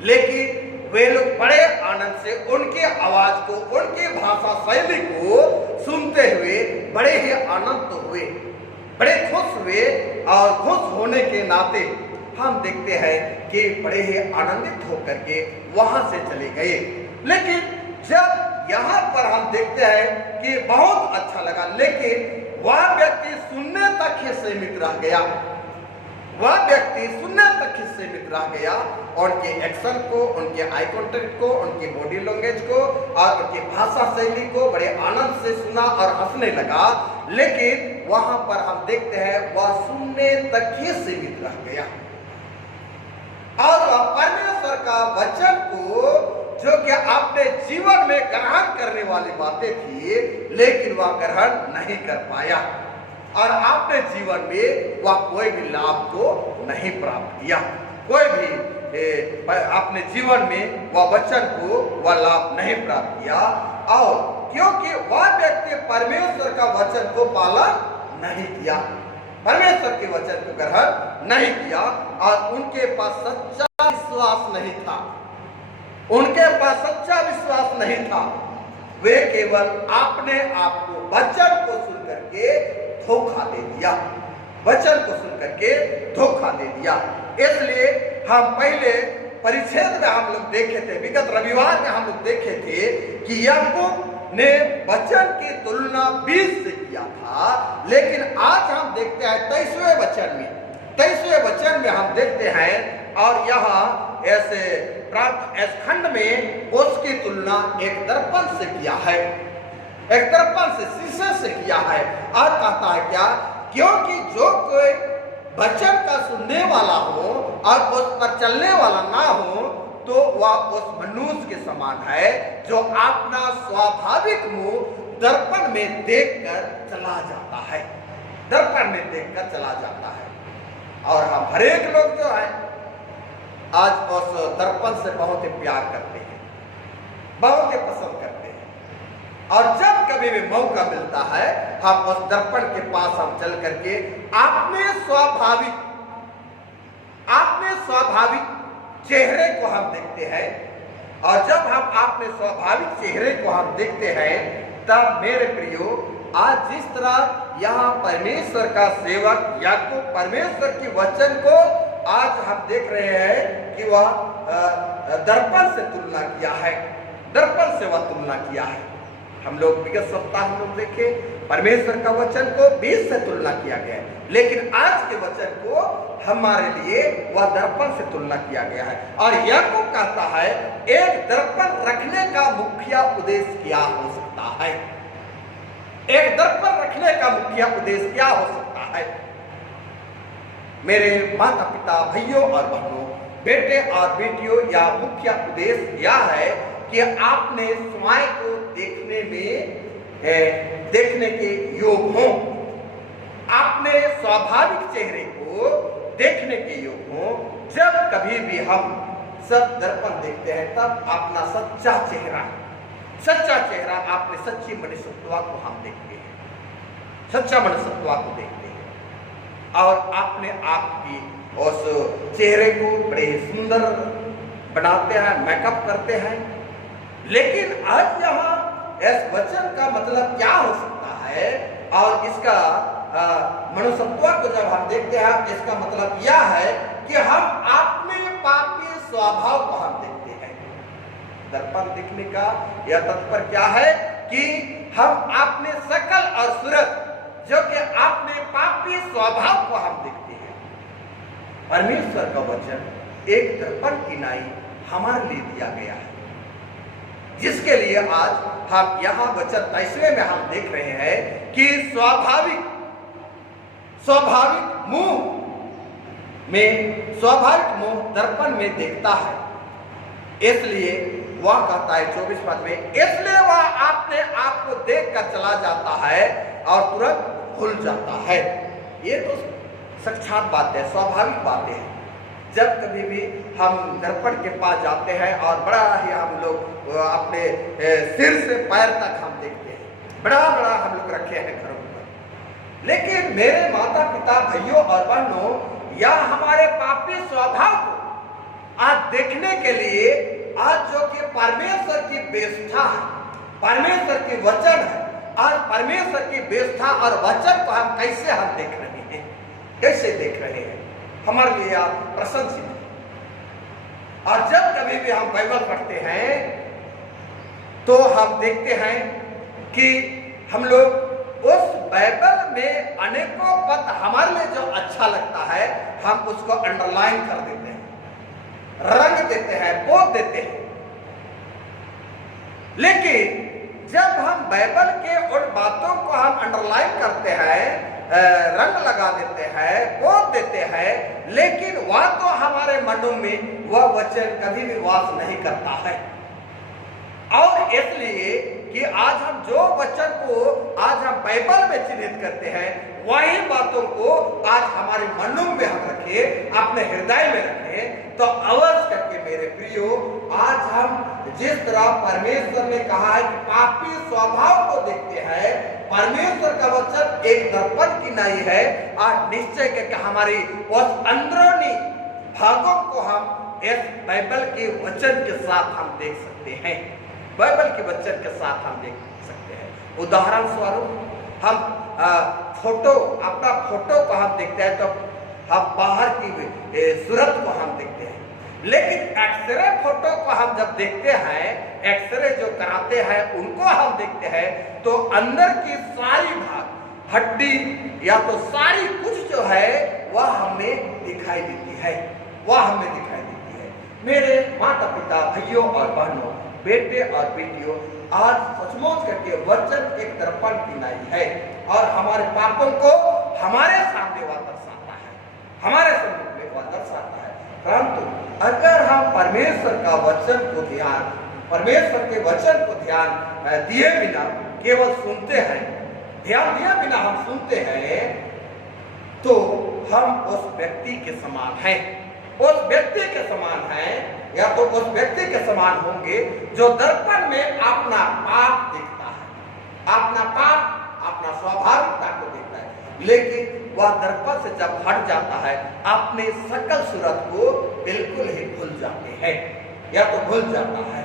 लेकिन वे लोग बड़े आनंद से उनकी आवाज को, उनकी भाषा शैली को सुनते हुए बड़े ही आनंद हुए, बड़े खुश हुए। और खुश होने के नाते हम देखते हैं कि बड़े ही आनंदित होकर के वहां से चले गए। लेकिन जब यहाँ पर हम देखते हैं कि बहुत अच्छा लगा, लेकिन वह व्यक्ति सुनने तक ही सीमित रह गया, वह व्यक्ति सुनने तक ही सीमित रह गया। उनके एक्शन को, उनके आई कॉन्टेक्ट को, उनकी बॉडी लैंग्वेज को और उनकी भाषा शैली को बड़े आनंद से सुना और हंसने लगा। लेकिन वहां पर हम देखते हैं वह सुनने तक ही सीमित रह गया, और वह परमेश्वर का वचन को जो कि आपने जीवन में ग्रहण करने वाली बातें थी, लेकिन वह ग्रहण नहीं कर पाया, और आपने जीवन में वह कोई भी लाभ को नहीं प्राप्त किया, कोई भी अपने जीवन में वह वचन को वह लाभ नहीं प्राप्त किया। और क्योंकि वह व्यक्ति परमेश्वर का वचन को पालन नहीं किया, परमेश्वर के वचन को ग्रहण नहीं किया, और उनके पास सच्चा विश्वास नहीं था, उनके पास सच्चा विश्वास नहीं था। वे केवल अपने आप को वचन को सुन करके धोखा दे दिया, वचन को सुन करके धोखा दे दिया। इसलिए हम पहले परिच्छेद में हम लोग देखे थे, विगत रविवार में हम लोग देखे थे कि याकूब ने वचन की तुलना 20 से किया था। लेकिन आज हम देखते हैं 23वें वचन में हम देखते हैं, और यहाँ ऐसे प्राप्त इस खंड में उसकी तुलना एक दर्पण से किया है, एक दर्पण से, शीशे से किया है। और कहता है क्या, क्योंकि जो कोई वचन का सुनने वाला हो और उस पर चलने वाला ना हो, तो वह उस मनुष्य के समान है जो अपना स्वाभाविक मुंह दर्पण में देखकर चला जाता है, दर्पण में देखकर चला जाता है। और हम हरेक लोग जो है आज उस दर्पण से बहुत ही प्यार करते हैं, बहुत ही पसंद करते हैं, और जब कभी भी मौका मिलता है हम उस दर्पण के पास हम चल करके अपने स्वाभाविक चेहरे को हम देखते हैं। और जब हम अपने स्वाभाविक चेहरे को हम देखते हैं, तब मेरे प्रियो आज जिस तरह यहाँ परमेश्वर का सेवक याकूब परमेश्वर की वचन को आज हम देख रहे हैं कि वह दर्पण से तुलना किया है, दर्पण से वह तुलना किया है। हम लोग विगत सप्ताह हम लोग देखे परमेश्वर का वचन को 20 से तुलना किया गया है, लेकिन आज के वचन को हमारे लिए वह दर्पण से तुलना किया गया है। और याकूब कहता है एक दर्पण रखने का मुख्य उद्देश्य क्या हो सकता है, एक दर्पण रखने का मुख्य उद्देश्य क्या हो सकता है। मेरे माता पिता भाइयों और बहनों, बेटे और बेटियों, या मुख्य उद्देश्य यह है कि आपने स्वयं को देखने के योग हो, आपने स्वाभाविक चेहरे को देखने के योग हो। जब कभी भी हम सब दर्पण देखते हैं तब अपना सच्चा चेहरा अपने सच्ची मनुष्यत्व को हम देखते हैं, सच्चा मनुष्यत्व को देखते हैं और अपने आप की उस चेहरे को बड़े सुंदर बनाते हैं, मेकअप करते हैं। लेकिन आज यहाँ इस वचन का मतलब क्या हो सकता है और इसका मनुष्यत्व को जब हम देखते हैं, इसका मतलब यह है कि हम अपने पापी स्वभाव को हम देखते हैं। दर्पण दिखने का यह तात्पर्य क्या है कि हम अपने शकल और सूरत जो कि अपने पापी स्वभाव को हम देखते हैं। परमेश्वर का वचन एक दर्पण की नाई हमारे लिए दिया गया है, जिसके लिए आज हम यहाँ वचन 23वें में हम देख रहे हैं कि स्वाभाविक मुंह दर्पण में देखता है, इसलिए वह कहता है 24 पद में, इसलिए वह अपने आप को देखकर चला जाता है और तुरंत भूल जाता है। ये तो साक्षात बात है, स्वाभाविक बातें हैं। जब कभी भी हम दर्पण के पास जाते हैं और बड़ा ही हम लोग अपने सिर से पैर तक हम देखते हैं, बड़ा हम लोग रखे हैं घरों पर। लेकिन मेरे माता पिता भाइयों और बहनों, यह हमारे पापी स्वभाव को आज देखने के लिए आज जो कि परमेश्वर की व्यवस्था है, परमेश्वर की वचन है, आज परमेश्वर की व्यवस्था और वचन को हम कैसे हम देख रहे हैं, कैसे देख रहे हैं, हमारे लिए प्रशंसित है। और जब कभी भी हम बाइबल पढ़ते हैं तो हम देखते हैं कि हम लोग उस बाइबल में अनेकों पद हमारे लिए जो अच्छा लगता है हम उसको अंडरलाइन कर देते हैं, रंग देते हैं, पोत देते हैं। लेकिन जब हम बाइबल के उन बातों को हम अंडरलाइन करते हैं, रंग लगा देते हैं, पोत देते हैं, लेकिन वह तो हमारे मनों में वह वचन कभी भी वास नहीं करता है। और इसलिए कि आज हम जो वचन को आज हम बाइबल में चिन्हित करते हैं, वही बातों को आज हमारे मनों में हम रखें, अपने हृदय में रखें, तो अवश्य करके मेरे प्रियो, आज हम जिस तरह परमेश्वर ने कहा है कि पापी स्वभाव को देखते हैं, परमेश्वर का वचन एक दर्पण की नाई है। आज निश्चय करके हमारी उस अंदरूनी भागों को हम इस बाइबल के वचन के साथ हम देख सकते हैं, बाइबल के वचन के साथ हम देख सकते हैं। उदाहरण स्वरूप हम अपना फोटो को हम देखते हैं तो हम बाहर की सूरत को हम देखते हैं, लेकिन एक्सरे फोटो को हम जब देखते हैं, एक्सरे जो कराते हैं उनको हम देखते हैं, तो अंदर की सारी भाग, हड्डी या तो सारी कुछ जो है वह हमें दिखाई देती है, वह हमें दिखाई देती है। मेरे माता पिता भाइयों और बहनों, बेटे और बेटियों, आज सचमुच करके वचन एक दर्पण की नाई है और हमारे पापों को हमारे सामने वह दर्शाता है, हमारे सम्मुख में वह दर्शाता है। परंतु अगर हम परमेश्वर का वचन को परमेश्वर के वचन को ध्यान दिए बिना केवल सुनते हैं, ध्यान दिए बिना हम सुनते हैं, तो हम उस व्यक्ति के समान हैं, उस व्यक्ति के समान हैं, या तो उस व्यक्ति के समान होंगे जो दर्पण में अपना पाप देखता है, अपना पाप, अपना स्वाभाविकता को देखता है, लेकिन वह दर्पण से जब हट जाता है अपने सकल सूरत को बिल्कुल ही भूल जाते हैं, या तो भूल जाता है।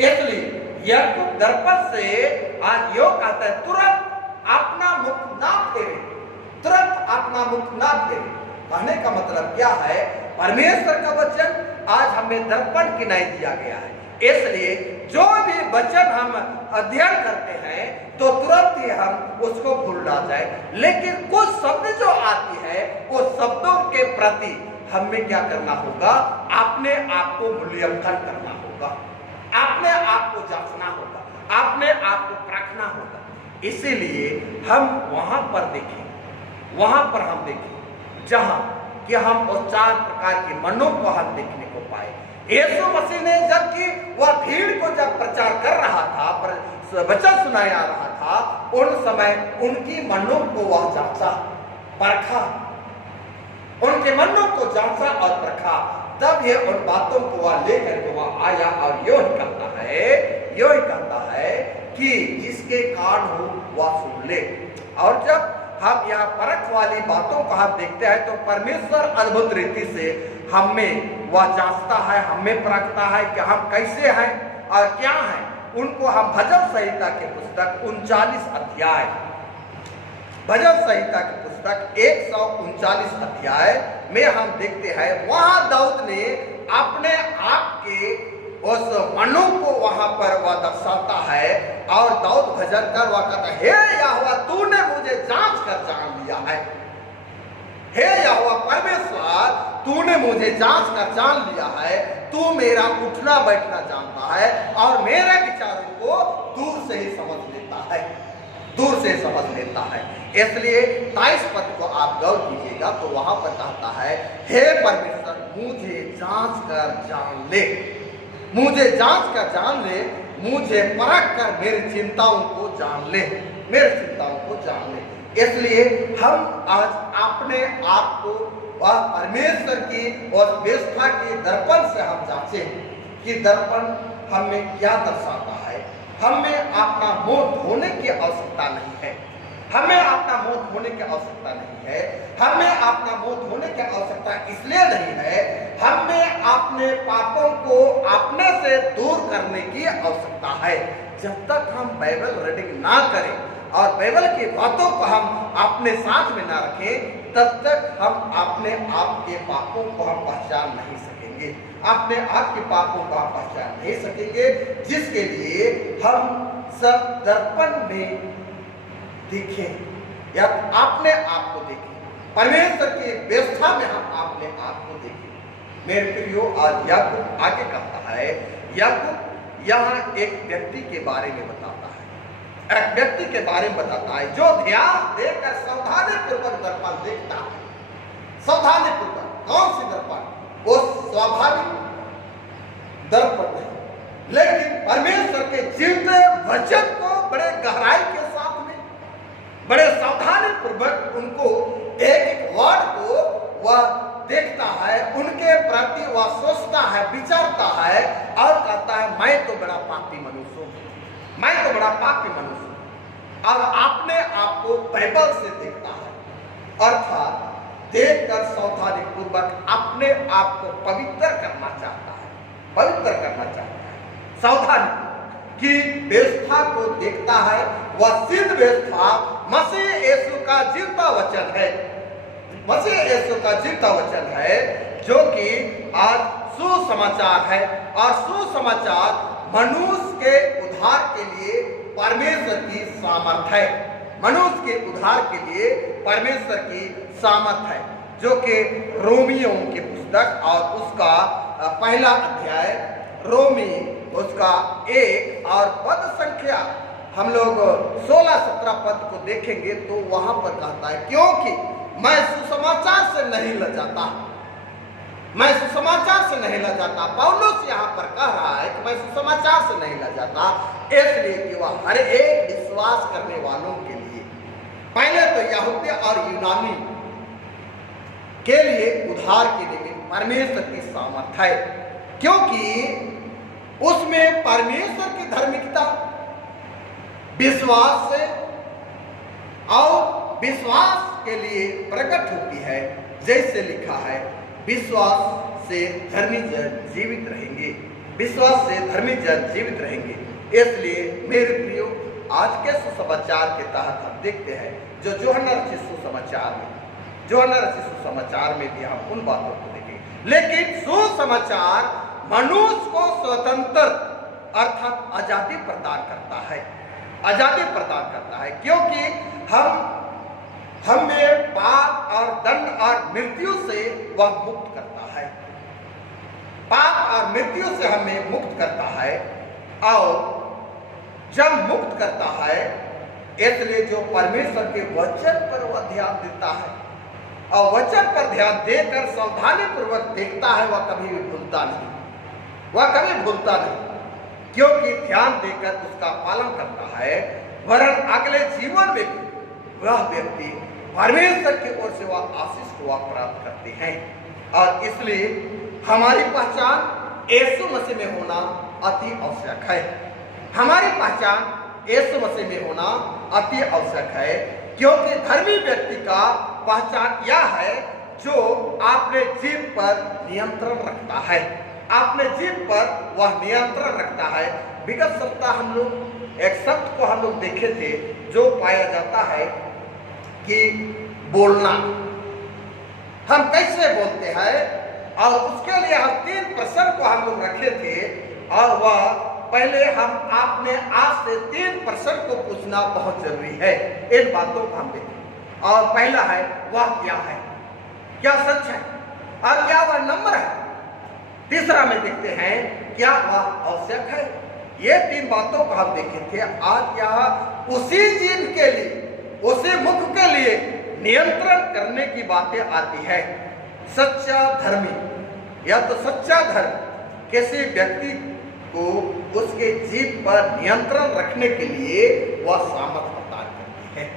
इसलिए याकूब दर्पण से आज यो कहता है तुरंत अपना मुख ना फेरे। कहने का मतलब क्या है, परमेश्वर का वचन आज हमें दर्पण की नहीं दिया गया है, इसलिए जो भी वचन हम अध्ययन करते हैं तो तुरंत ही हम उसको भूल ना जाए। लेकिन कुछ शब्द जो आती है वो शब्दों के प्रति हमें क्या करना होगा, अपने आप को मूल्यांकन करना होगा, अपने आप को जांचना होगा, अपने आप को परखना होगा। इसीलिए हम वहां पर देखें, वहां पर हम देखें जहां कि हम उस 4 प्रकार के मनों को हम देखने को पाए। यीशु मसीह ने जबकि वह भीड़ को जब प्रचार कर रहा था, वचन सुनाया रहा था, उन समय उनकी मनों को वह जांचा परखा, उनके मनों को जांचा और परखा। तब ये उन बातों को वह लेकर के वह आया और यो ही कहता है कि जिसके कान हो वह सुन ले। और जब हम यहाँ परख वाली बातों को हम देखते हैं तो परमेश्वर अद्भुत रीति से हमें वह जांचता है, हमें परखता है कि हम कैसे हैं और क्या हैं। उनको हम भजन संहिता के पुस्तक 39 अध्याय, भजन संहिता की पुस्तक 139 अध्याय में हम देखते हैं, वहां दाऊद ने अपने आप के उस मनों को वहां पर वह दर्शाता है और दाऊद भजन कर वह कहता है, हे यहोवा तूने मुझे जांच कर जान लिया है, हे यहोवा परमेश्वर तूने मुझे जांच कर जान लिया है, तू मेरा उठना बैठना जानता है और मेरे विचारों को दूर से ही समझ लेता है, दूर से समझ लेता है। इसलिए 23 पद को आप गौर कीजिएगा तो वहां पर कहता है, हे परमेश्वर मुझे जांच कर जान ले, मुझे जांच कर जान ले, मुझे परख कर मेरी चिंताओं को जान ले, मेरी चिंताओं को जान ले। इसलिए हम आज अपने आप को वह परमेश्वर की और व्यवस्था के दर्पण से हम जांचें कि दर्पण हमें क्या दर्शाता है। हमें अपना मुंह धोने की आवश्यकता नहीं है, हमें अपना मुंह धोने की आवश्यकता नहीं है, हमें अपना मुंह धोने की आवश्यकता इसलिए नहीं है, हमें अपने पापों को अपने से दूर करने की आवश्यकता है। जब तक हम बाइबल रीडिंग ना करें और बाइबल की बातों को हम अपने साथ में ना रखें, तब तक हम अपने आप के पापों को हम पहचान नहीं सकेंगे, अपने आप के पापों को हम पहचान नहीं सकेंगे, जिसके लिए हम सब दर्पण में देखें या अपने आप को देखें, परमेश्वर की व्यवस्था में हम अपने आप को देखें। मेरे प्रियो, आज याकूब आगे कहता है, याकूब यहाँ एक व्यक्ति के बारे में बताता है, एक व्यक्ति के बारे में बताता है जो ध्यान देकर सावधानी पूर्वक दर्पण देखता है। सावधानी पूर्वक कौन सी दर्पण? वो स्वाभाविक दर्पण नहीं, लेकिन परमेश्वर के जीवते वचन को बड़े गहराई के साथ में, बड़े सावधानी पूर्वक उनको एक एक वर्ड को वह देखता है, उनके प्रति वह सोचता है, विचारता है और कहता है, मैं तो बड़ा पापी मनुष्य हूं, मैं तो बड़ा पापी मनुष्य हूं। और अपने आप को बाइबल से देखता है, अर्थात देखकर सावधानी पूर्वक अपने आप को पवित्र करना चाहता है, पवित्र करना चाहता है। सावधानी की व्यवस्था को देखता है, वह सिद्ध व्यवस्था मसीह यीशु का जीवता वचन है, मसीह यीशु का जीवता वचन है, जो कि आज सुसमाचार है। और सुसमाचार मनुष्य के उद्धार के लिए परमेश्वर की सामर्थ है, मनुष्य के उद्धार के लिए परमेश्वर की सामर्थ है, जो कि रोमियों की पुस्तक और उसका पहला अध्याय, रोमी उसका 1 और पद संख्या हम लोग 16-17 पद को देखेंगे तो वहां पर कहता है, क्योंकि मैं सुसमाचार से नहीं लजाता, मैं सुसमाचार से नहीं लजाता। पौलुस यहाँ पर कह रहा है कि मैं सुसमाचार से नहीं लजाता, इसलिए कि वह हर एक विश्वास करने वालों के लिए, पहले तो यहूदी और यूनानी के लिए उद्धार के लिए परमेश्वर की सामर्थ है, क्योंकि उसमें परमेश्वर की धार्मिकता विश्वास से और विश्वास के लिए प्रकट होती है। जैसे लिखा है, विश्वास से धर्मी जन जीवित रहेंगे, विश्वास से धर्मी जन जीवित रहेंगे। इसलिए मेरे प्रियो, आज के सुसमाचार के तहत हम देखते हैं जो यूहन्ना रचित सुसमाचार में यूहन्ना रचित सुसमाचार में भी हम उन बातों को देखेंगे। लेकिन सुसमाचार मनुष्य को स्वतंत्र अर्थात आजादी प्रदान करता है, आजादी प्रदान करता है, क्योंकि हमें पाप और दंड और मृत्यु से वह मुक्त करता है, पाप और मृत्यु से हमें मुक्त करता है। और जब मुक्त करता है इसलिए जो परमेश्वर के वचन पर वह ध्यान देता है और वचन पर ध्यान देकर सावधानी पूर्वक देखता है, वह कभी भी भूलता नहीं, वह कभी भूलता नहीं, क्योंकि ध्यान देकर उसका पालन करता है, वरन अगले जीवन में भी वह व्यक्ति परमेश्वर की ओर से वह आशीष को वह प्राप्त करते हैं। और इसलिए हमारी पहचान यीशु मसीह में होना अति आवश्यक है, हमारी पहचान यीशु मसीह में होना अति आवश्यक है, क्योंकि धर्मी व्यक्ति का पहचान यह है जो अपने जीव पर नियंत्रण रखता है, अपने जीव पर वह नियंत्रण रखता है। विगत सप्ताह हम लोग एक शब्द को हम लोग देखे थे जो पाया जाता है कि बोलना, हम कैसे बोलते हैं, और उसके लिए हम 3 प्रश्न को हम लोग रखे थे। और वह पहले हम अपने आप से 3 प्रश्न को पूछना बहुत जरूरी है, इन बातों को हम देखें। और पहला है वह क्या है, क्या सच है, और क्या वह नम्र है। तीसरा में देखते हैं क्या वह आवश्यक है। ये 3 बातों को हम देखे थे। आज यहाँ उसी जीव के लिए, उसी मुख के लिए नियंत्रण करने की बातें आती है। सच्चा धर्मी या तो सच्चा धर्म किसी व्यक्ति को उसके जीव पर नियंत्रण रखने के लिए वह सामर्थ प्रदान करती है,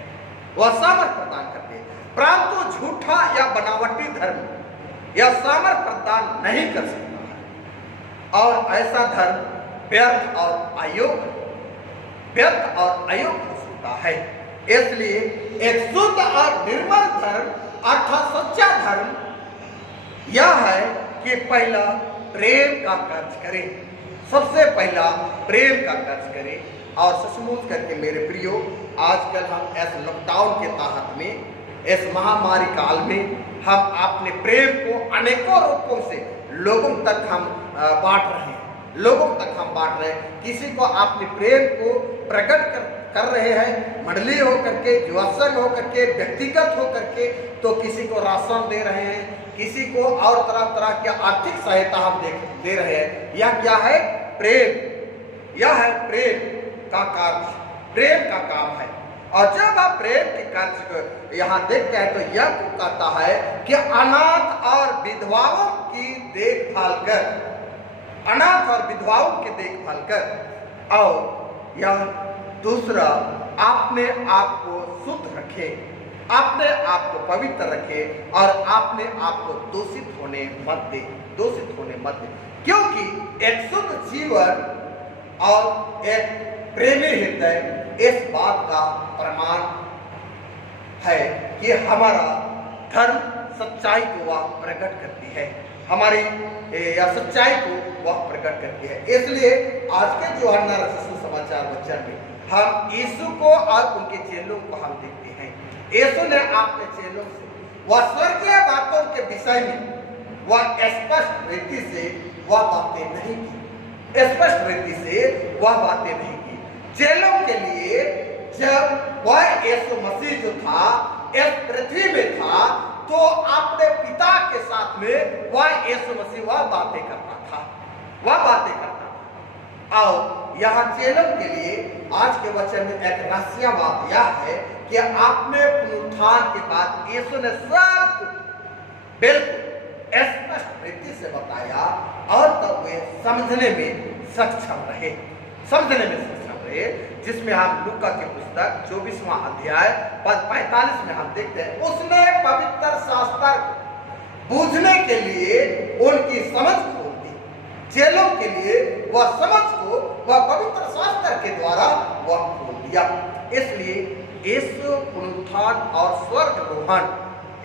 वह सामर्थ प्रदान करती है, परंतु झूठा या बनावटी धर्म यह सामर्थ प्रदान नहीं कर सकता है। और ऐसा धर्म व्यर्थ और अयोग्य, व्यर्थ और अयोग्य हो सकता है। इसलिए एक शुद्ध और निर्मल धर्म अर्थात सच्चा धर्म यह है कि पहला प्रेम का कार्य करें, सबसे पहला प्रेम का कार्य करें। और सचमुच करके मेरे प्रियो, आजकल हम इस लॉकडाउन के तहत में, इस महामारी काल में हम अपने प्रेम को अनेकों रूपों से लोगों तक हम बांट रहे हैं, लोगों तक हम बांट रहे हैं। किसी को अपने प्रेम को प्रकट कर रहे हैं, मंडली होकर के, युवा संघ होकर के, व्यक्तिगत होकर के, तो किसी को राशन दे रहे हैं, किसी को और तरह तरह की आर्थिक सहायता हम दे रहे हैं। यह क्या है? प्रेम, यह है प्रेम का कार्य, प्रेम का काम है। और जब आप प्रेम के कार्य को यहाँ देखते हैं तो यह कहता है कि अनाथ और विधवाओं की देखभाल कर, अनाथ और विधवाओं की देखभाल कर। और यह दूसरा, अपने आप को शुद्ध रखे, अपने आप को पवित्र रखे और अपने आप को दूषित होने मत दे, दूषित होने मत दे। क्योंकि एक शुद्ध जीवन और एक प्रेमी हृदय इस बात का प्रमाण है कि हमारा धर्म सच्चाई को वह प्रकट करती है, हमारी या सच्चाई को वह प्रकट करती है। इसलिए आज के यूहन्ना रचित सुसमाचार वचन में हम यीशु को और उनके चेलों को हम देखते हैं। यीशु ने अपने चेलों से वह स्वर्गीय बातों के विषय में वह स्पष्ट रीति से वह बातें नहीं की, स्पष्ट रीति से वह बातें नहीं की। चेलों के लिए जब वह यीशु मसीह जो था इस पृथ्वी में था तो अपने पिता के साथ में वह यीशु मसीह वह बातें करता था, वह बातें करता था। और यहाँ चेलों के लिए आज के वचन में एक रहस्य बात यह है कि आपने पुनरुत्थान के बाद यीशु ने सब बिल्कुल स्पष्ट रीति से बताया और तब वे समझने में सक्षम रहे, समझने में सक्षम रहे। जिसमें हम लूका की पुस्तक 24वां अध्याय पद 45 में हम देखते हैं, उसने पवित्र शास्त्र बूझने के लिए उनकी समझ खोल दी। चेलों के लिए वह समझ को वह पवित्र शास्त्र के द्वारा वह खोल दिया। इसलिए यीशु पुनरुत्थान और स्वर्गारोहण,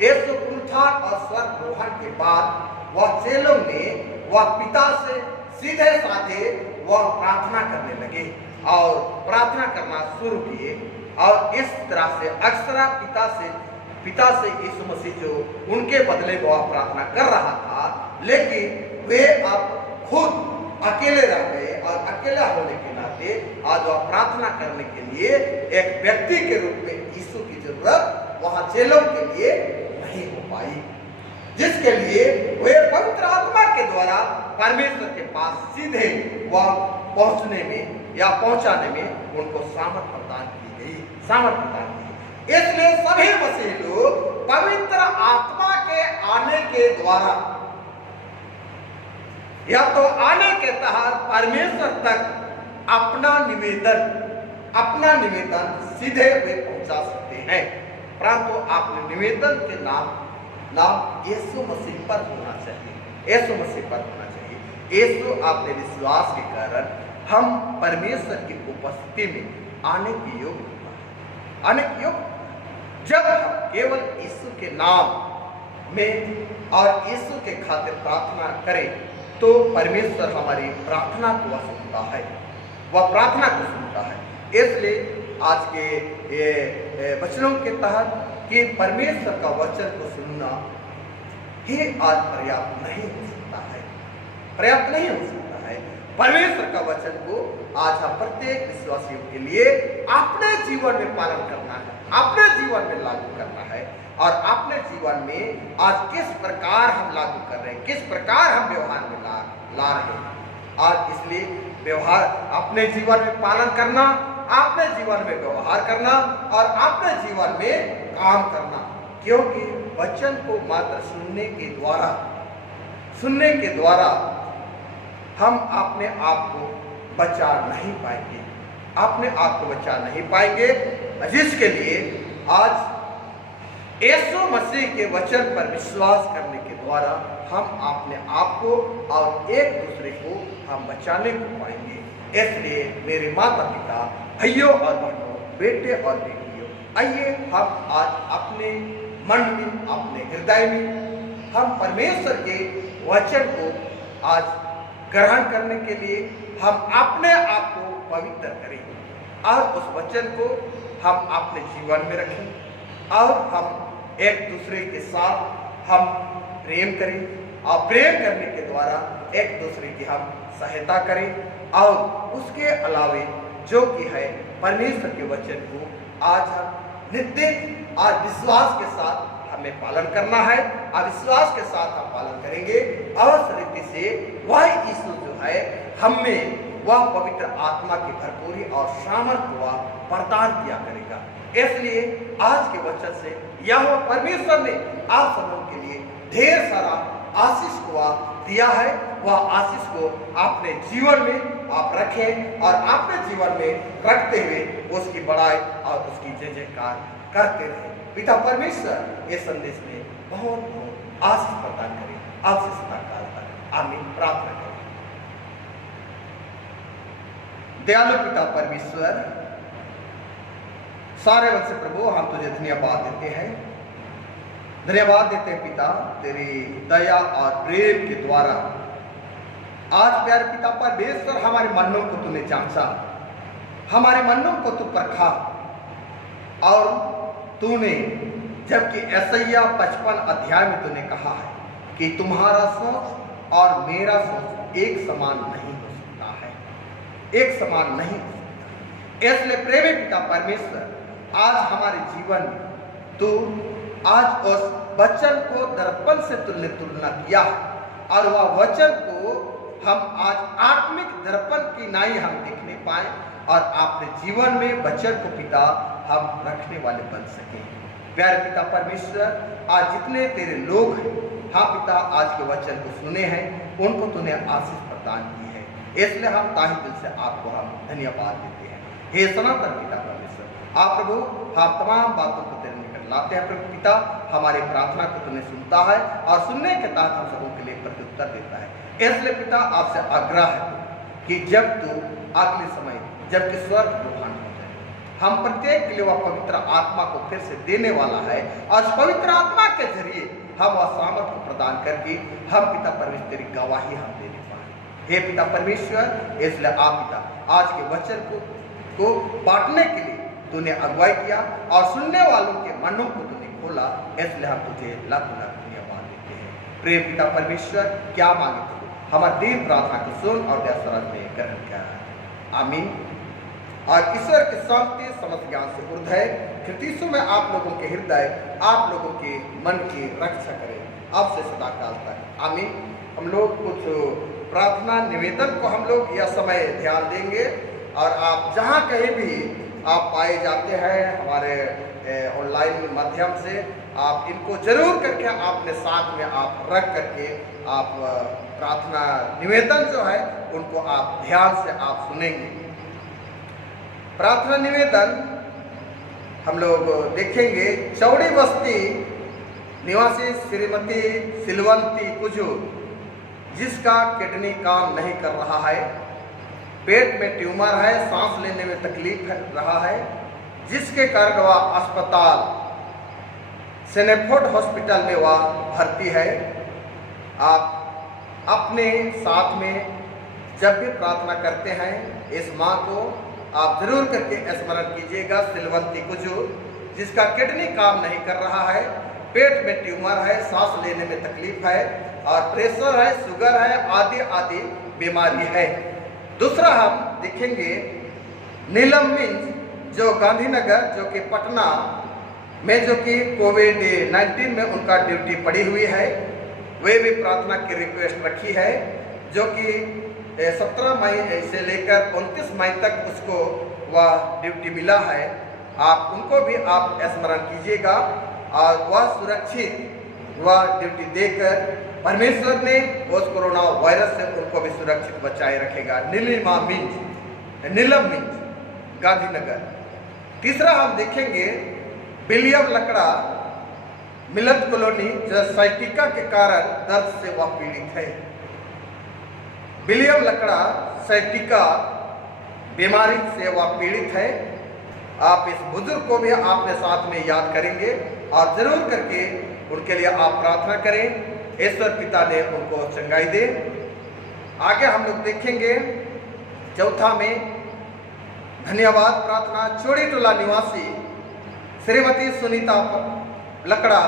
यीशु पुनरुत्थान और स्वर्गारोहण के बाद वह चेलों ने वह पिता से सीधे साधे वह प्रार्थना करने लगे और प्रार्थना करना शुरू किए। और इस तरह से अक्सर पिता से पिता से यीशु मसीह जो उनके बदले में वह प्रार्थना कर रहा था, लेकिन वे अब खुद अकेले रह गए और अकेला होने के नाते आज वह प्रार्थना करने के लिए एक व्यक्ति के रूप में यीशु की जरूरत वहां चेलों के लिए नहीं हो पाई, जिसके लिए वे पवित्र आत्मा के द्वारा परमेश्वर के पास सीधे वह पहुंचने में या पहुंचाने में उनको सामर्थ प्रदान की गई, सामर्थ प्रदान की। इसलिए सभी मसीही लोग पवित्र आत्मा के आने के द्वारा या तो आने के तहत परमेश्वर तक अपना निवेदन सीधे वे पहुंचा सकते हैं, परंतु अपने निवेदन के नाम यीशु मसीह पर होना चाहिए, यीशु मसीह पर होना चाहिए। यीशु अपने विश्वास के कारण हम परमेश्वर की उपस्थिति में आने के योग जब हम केवल यीशु के नाम में और यीशु के खातिर प्रार्थना करें तो परमेश्वर हमारी प्रार्थना को वह सुनता है, वह प्रार्थना को सुनता है। इसलिए आज के ये वचनों के तहत कि परमेश्वर का वचन को सुनना ही आज पर्याप्त नहीं हो सकता है, पर्याप्त नहीं हो सकता है। परमेश्वर का वचन को आज हम प्रत्येक विश्वासियों के लिए अपने जीवन में पालन करना है, अपने जीवन में लागू करना है और अपने जीवन में आज किस प्रकार हम लागू कर रहे हैं, किस प्रकार हम व्यवहार में ला रहे हैं। आज इसलिए व्यवहार अपने जीवन में पालन करना, अपने जीवन में व्यवहार करना और अपने जीवन में काम करना, क्योंकि वचन को मात्र सुनने के द्वारा हम अपने आप को बचा नहीं पाएंगे, अपने आप को बचा नहीं पाएंगे, जिसके लिए आज यीशु मसीह के वचन पर विश्वास करने के द्वारा हम अपने आप को और एक दूसरे को हम बचाने को पाएंगे। इसलिए मेरे माता पिता, भाइयों और बहनों, बेटे और बेटियों, आइए हम आज अपने मन में, अपने हृदय में हम परमेश्वर के वचन को आज ग्रहण करने के लिए हम अपने आप को पवित्र करें और उस वचन को हम अपने जीवन में रखें और हम एक दूसरे के साथ हम प्रेम करें और प्रेम करने के द्वारा एक दूसरे की हम सहायता करें और उसके अलावे जो कि है परमेश्वर के वचन को आज हम नित्य आज विश्वास के साथ हमें पालन करना है और विश्वास के साथ हम पालन करेंगे। अवश्य रीति से वह यीशु जो है हमें वह पवित्र आत्मा की भरपूरी और सामर्थ्य वह प्रदान किया करेगा। इसलिए आज के वचन से यह परमेश्वर ने आप सबों के लिए ढेर सारा आशीष को दिया है, वह आशीष को अपने जीवन में आप रखें और अपने जीवन में रखते हुए उसकी बड़ाई और उसकी जय जयकार करते रहें। पिता परमेश्वर इस संदेश में बहुत बहुत आशीष प्रदान करें, आपसे सदा काल तक आमीन। प्रार्थना करें। दयालु पिता परमेश्वर, सारे वंश प्रभु, हम तुझे धन्यवाद देते हैं, धन्यवाद देते हैं पिता, तेरी दया और प्रेम के द्वारा आज प्यारे पिता परमेश्वर हमारे मनों को तूने जांचा, हमारे मनों को तू परखा और तूने जबकि यशायाह 55 अध्याय में तूने कहा है कि तुम्हारा सोच और मेरा सोच एक समान नहीं हो सकता है, एक समान नहीं हो सकता। इसलिए प्रेमी पिता परमेश्वर, आज हमारे जीवन में तू आज उस वचन को दर्पण से तुलना किया है और वह वचन को हम आज आत्मिक दर्पण की नाई हम देखने पाए और अपने जीवन में वचन को पिता हम रखने वाले बन सके। प्यारे पिता परमेश्वर, आज जितने तेरे लोग हैं, हाँ पिता, आज के वचन को सुने हैं, उनको तूने आशीष प्रदान की है, इसलिए हम ताही दिल से आपको हम धन्यवाद देते हैं। हे सनातन पिता परमेश्वर, आप प्रभु हम तमाम बातों को तेरे निकट लाते हैं। प्रभु पिता, हमारी प्रार्थना को तूने सुनता है और सुनने के तहत हम सबों के लिए प्रत्युत्तर देता है। इसलिए पिता आपसे आग्रह है कि जब तू अगले समय जबकि स्वर्ग रूहान हो जाए, हम प्रत्येक के लिए वह पवित्र आत्मा को फिर से देने वाला है और उस पवित्र आत्मा के जरिए हम वह सामर्थ को प्रदान करके हम पिता परमेश्वर तेरी गवाही हम देने पाए। हे पिता परमेश्वर, इसलिए आप पिता आज के वचन को बांटने के लिए तूने अगुवाई किया और सुनने वालों के मनों को तूने खोला, इसलिए हम तुझे लाख लाख धन्यवाद देते हैं। प्रिय पिता परमेश्वर, क्या मांगे तू, हमारी दीन प्रार्थना को सुन और दया सरल में ग्रहण कर। आमीन। और ईश्वर की शांति समस्त ज्ञान से ऊर्ध्व है, ख्रिस्त में आप लोगों के हृदय, आप लोगों के मन की रक्षा करें अब से सदा काल तक। आमीन। हम लोग कुछ प्रार्थना निवेदन को हम लोग यह समय ध्यान देंगे, और आप जहाँ कहीं भी आप पाए जाते हैं हमारे ऑनलाइन माध्यम से, आप इनको जरूर करके आपने साथ में आप रख करके आप प्रार्थना निवेदन जो है उनको आप ध्यान से आप सुनेंगे। प्रार्थना निवेदन हम लोग देखेंगे। चौड़ी बस्ती निवासी श्रीमती सिलवंती कुजू, जिसका किडनी काम नहीं कर रहा है, पेट में ट्यूमर है, सांस लेने में तकलीफ रहा है, जिसके कारण वह अस्पताल सेनेफोर्ड हॉस्पिटल में वह भर्ती है। आप अपने साथ में जब भी प्रार्थना करते हैं इस माँ को आप जरूर करके स्मरण कीजिएगा। सिलवंती कुजू, जिसका किडनी काम नहीं कर रहा है, पेट में ट्यूमर है, सांस लेने में तकलीफ है, और प्रेशर है, शुगर है, आदि आदि बीमारी है। दूसरा हम देखेंगे नीलम मिंज, जो गांधीनगर, जो कि पटना में, जो कि कोविड-19 में उनका ड्यूटी पड़ी हुई है, वे भी प्रार्थना की रिक्वेस्ट रखी है, जो कि 17 मई से लेकर 29 मई तक उसको वह ड्यूटी मिला है। आप उनको भी आप स्मरण कीजिएगा, और वह सुरक्षित वह ड्यूटी देकर परमेश्वर ने उस कोरोना वायरस से उनको भी सुरक्षित बचाए रखेगा। नीलम मिंज, गांधीनगर। तीसरा हम देखेंगे विलियम लकड़ा, मिलत कॉलोनी, जो साइटिका के कारण दर्द से वह पीड़ित है। विलियम लकड़ा साइटिका बीमारी से वह पीड़ित है। आप इस बुजुर्ग को भी आपने साथ में याद करेंगे, और जरूर करके उनके लिए आप प्रार्थना करें, ईश्वर पिता ने उनको चंगाई दे। आगे हम लोग देखेंगे चौथा में धन्यवाद प्रार्थना। चोड़ी टोला निवासी श्रीमती सुनीता लकड़ा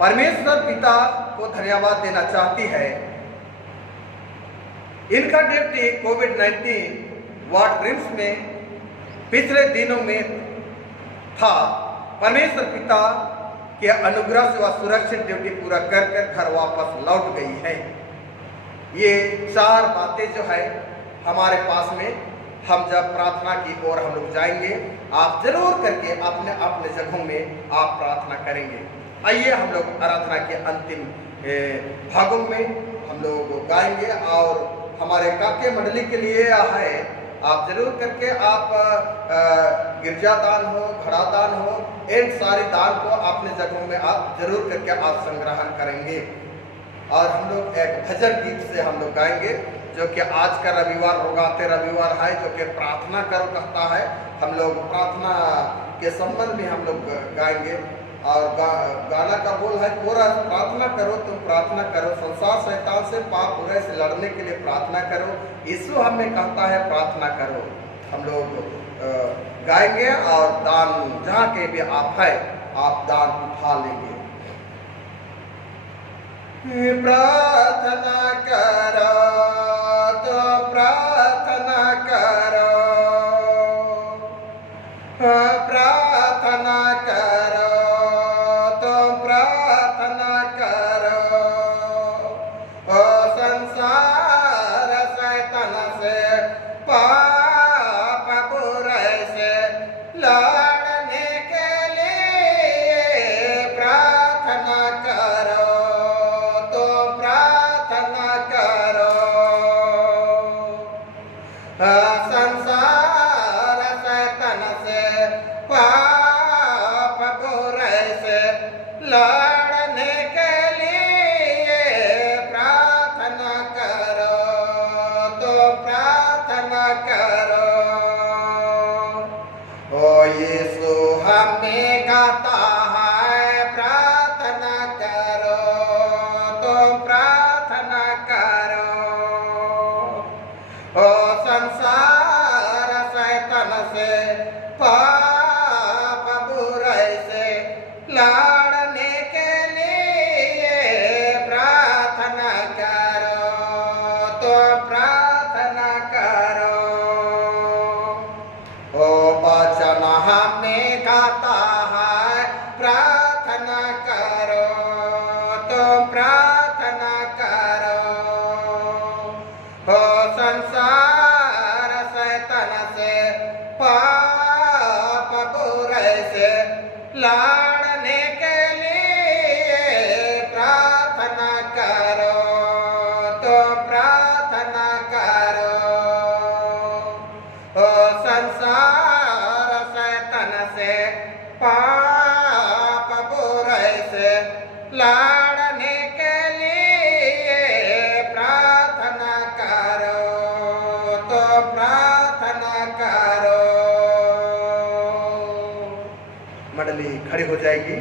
परमेश्वर पिता को धन्यवाद देना चाहती है। इनका ड्यूटी कोविड-19 वार्ड रिम्स में पिछले दिनों में था। परमेश्वर पिता के अनुग्रह से वह सुरक्षित ड्यूटी पूरा कर कर घर वापस लौट गई है। ये 4 बातें जो है हमारे पास में, हम जब प्रार्थना की ओर हम लोग जाएंगे, आप जरूर करके अपने अपने जगहों में आप प्रार्थना करेंगे। आइए हम लोग आराधना के अंतिम भागों में हम लोग गाएंगे, और हमारे काके मंडली के लिए है, आप जरूर करके आप गिरजा दान हो, घड़ा दान हो, इन सारे दान को अपने जगहों में आप जरूर करके आप संग्रहण करेंगे। और हम लोग एक भजन गीत से हम लोग गाएंगे, जो कि आज का रविवार रोगाते रविवार है, जो कि प्रार्थना करो कहता है। हम लोग प्रार्थना के संबंध में हम लोग गाएंगे, और गाना का बोल है कोरस, प्रार्थना करो तुम प्रार्थना करो, संसार शैतान से पाप बुराई से लड़ने के लिए प्रार्थना करो, यीशु हमें कहता है प्रार्थना करो। हम लोग गाएंगे, और दान जहाँ के भी आप है आप दान उठा लेंगे। प्रार्थना करो तो प्रार्थना करो, प्रार्थना करो तो प्रार्थना करो, ओ संसार शैतान से पाप बुराई से लड़ने के लिए प्रार्थना करो तो प्रार्थना करो। लड़ने के लिए प्रार्थना करो, तो प्रार्थना करो। ओ संसार शैतान से, पाप बुराई से लड़ने के लिए प्रार्थना करो, तो प्रार्थना करो। मंडली खड़ी हो जाएगी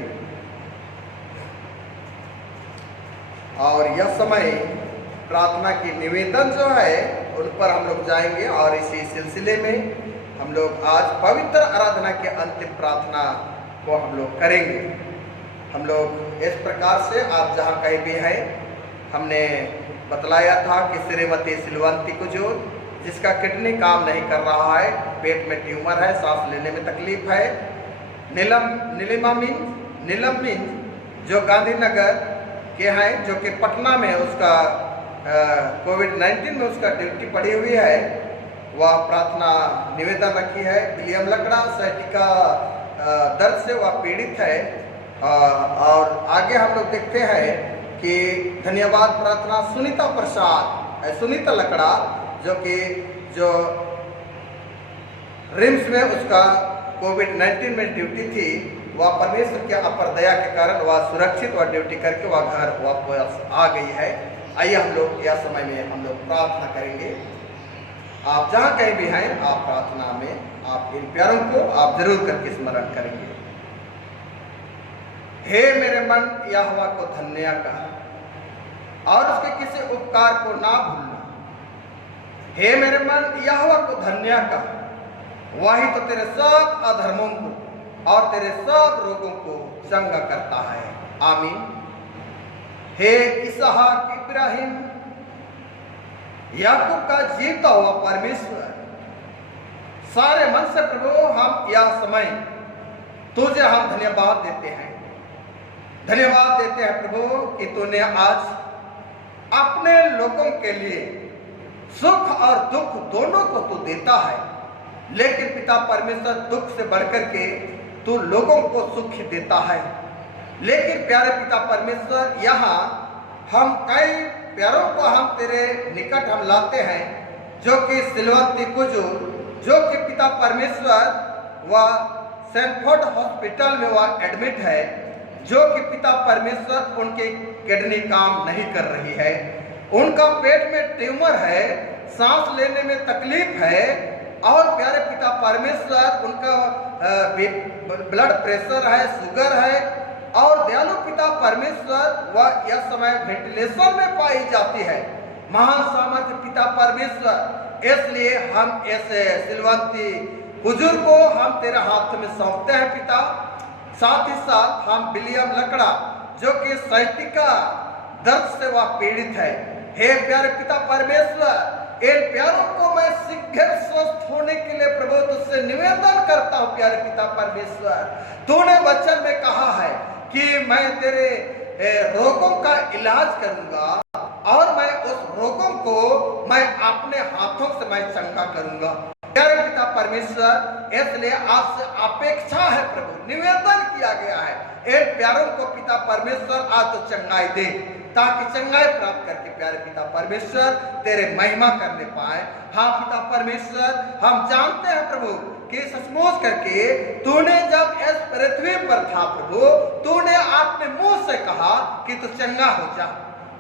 और यह समय प्रार्थना की निवेदन जो है उन पर हम लोग जाएंगे और इसी सिलसिले में हम लोग आज पवित्र आराधना के अंतिम प्रार्थना को हम लोग करेंगे। हम लोग इस प्रकार से आप जहाँ कहीं भी हैं, हमने बतलाया था कि श्रीमती सिलवंती कुजूर जिसका किडनी काम नहीं कर रहा है, पेट में ट्यूमर है, सांस लेने में तकलीफ है। नीलिमा मिंज जो गांधीनगर के हैं, जो कि पटना में उसका कोविड-19 में उसका ड्यूटी पड़ी हुई है, वह प्रार्थना निवेदन रखी है। विलियम लकड़ा सैटिका दर्द से वह पीड़ित है। और आगे हम लोग देखते हैं कि धन्यवाद प्रार्थना सुनीता लकड़ा जो रिम्स में उसका कोविड-19 में ड्यूटी थी, वह परमेश्वर के अपर दया के कारण वह सुरक्षित वह ड्यूटी करके वह घर वापस आ गई है। आइए हम लोग यह समय में हम लोग प्रार्थना करेंगे। आप जहाँ कहीं भी हैं, आप प्रार्थना में आप इन प्यारों को आप जरूर करके स्मरण करेंगे। हे मेरे मन यहोवा को धन्य कहा और उसके किसी उपकार को ना भूलना। हे मेरे मन यहोवा को धन्य कहा, वही तो तेरे सब अधर्मों को और तेरे सब रोगों को चंगा करता है। आमीन। हे इसहाक, इब्राहिम, याकूब का जीता हुआ परमेश्वर, सारे मन से प्रभु हम यह समय तुझे हम धन्यवाद देते हैं। धन्यवाद देते हैं प्रभु कि तूने आज अपने लोगों के लिए सुख और दुख दोनों को तू देता है, लेकिन पिता परमेश्वर दुख से बढ़कर के तू लोगों को सुख ही देता है। लेकिन प्यारे पिता परमेश्वर, यहाँ हम कई प्यारों को हम तेरे निकट हम लाते हैं, जो कि सिलवंती कुजूर, जो कि पिता परमेश्वर वह सैनफोर्ड हॉस्पिटल में वह एडमिट है, जो कि पिता परमेश्वर उनके किडनी काम नहीं कर रही है, उनका पेट में ट्यूमर है, सांस लेने में तकलीफ है, और प्यारे पिता परमेश्वर उनका ब्लड प्रेशर है, शुगर है, और दयालु पिता परमेश्वर वह यह समय वेंटिलेशन में पाई जाती है। महान सामर्थ्य पिता परमेश्वर, इसलिए हम ऐसे सिलवंती हुजूर को हम तेरे हाथ में सौंपते हैं पिता। साथ ही साथ हम विलियम लकड़ा, जो कि सैटिका दर्द से वह पीड़ित है, हे प्यारे पिता परमेश्वर, इन प्यारों को मैं शीघ्र स्वस्थ होने के लिए प्रभु तुझसे निवेदन करता हूँ। प्यारे पिता परमेश्वर, तूने वचन में कहा है कि मैं तेरे रोगों का इलाज करूंगा और मैं उस रोगों को मैं अपने हाथों से मैं चंगा करूंगा। प्यारे पिता परमेश्वर, इसलिए आपसे अपेक्षा है प्रभु, निवेदन किया गया है, इन प्यारों को पिता परमेश्वर आज तो चंगाई दे, ताकि चंगाई प्राप्त करके प्यारे पिता परमेश्वर तेरे महिमा करने पाए। हाँ पिता परमेश्वर, हम जानते हैं प्रभु कि सचमुच करके तूने जब इस पृथ्वी पर था प्रभु, तूने अपने मुंह से कहा कि तू चंगा हो जा,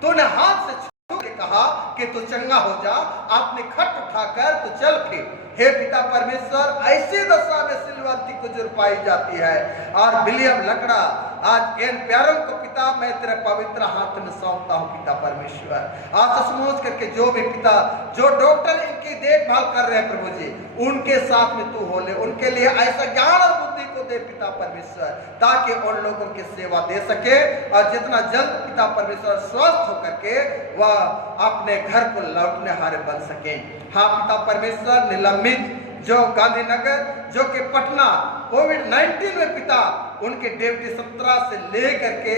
तूने हाथ से छू के कहा कि तू चंगा हो जा, आपने खट उठाकर तू चल फिर। हे पिता परमेश्वर, ऐसी दशा में सिलवंती कुजूर पाई जाती है, और विलियम लकड़ा आज इन प्यारों को पिता मैं तेरे पवित्र हाथ में सौंपता हूँ पिता परमेश्वर। आज सचमुच करके जो भी पिता, जो डॉक्टर इनकी देखभाल कर रहे हैं प्रभु जी, उनके साथ में तू हो ले, उनके लिए ऐसा ज्ञान और बुद्धि को दे पिता परमेश्वर, ताकि उन लोगों की सेवा दे सके, और जितना जल्द पिता परमेश्वर स्वस्थ होकर के वह अपने घर को लौटने हारे बन सके। हाँ पिता परमेश्वर, निलंबित जो गांधीनगर, जो कि पटना कोविड-19 में पिता उनकी ड्यूटी 17 से लेकर के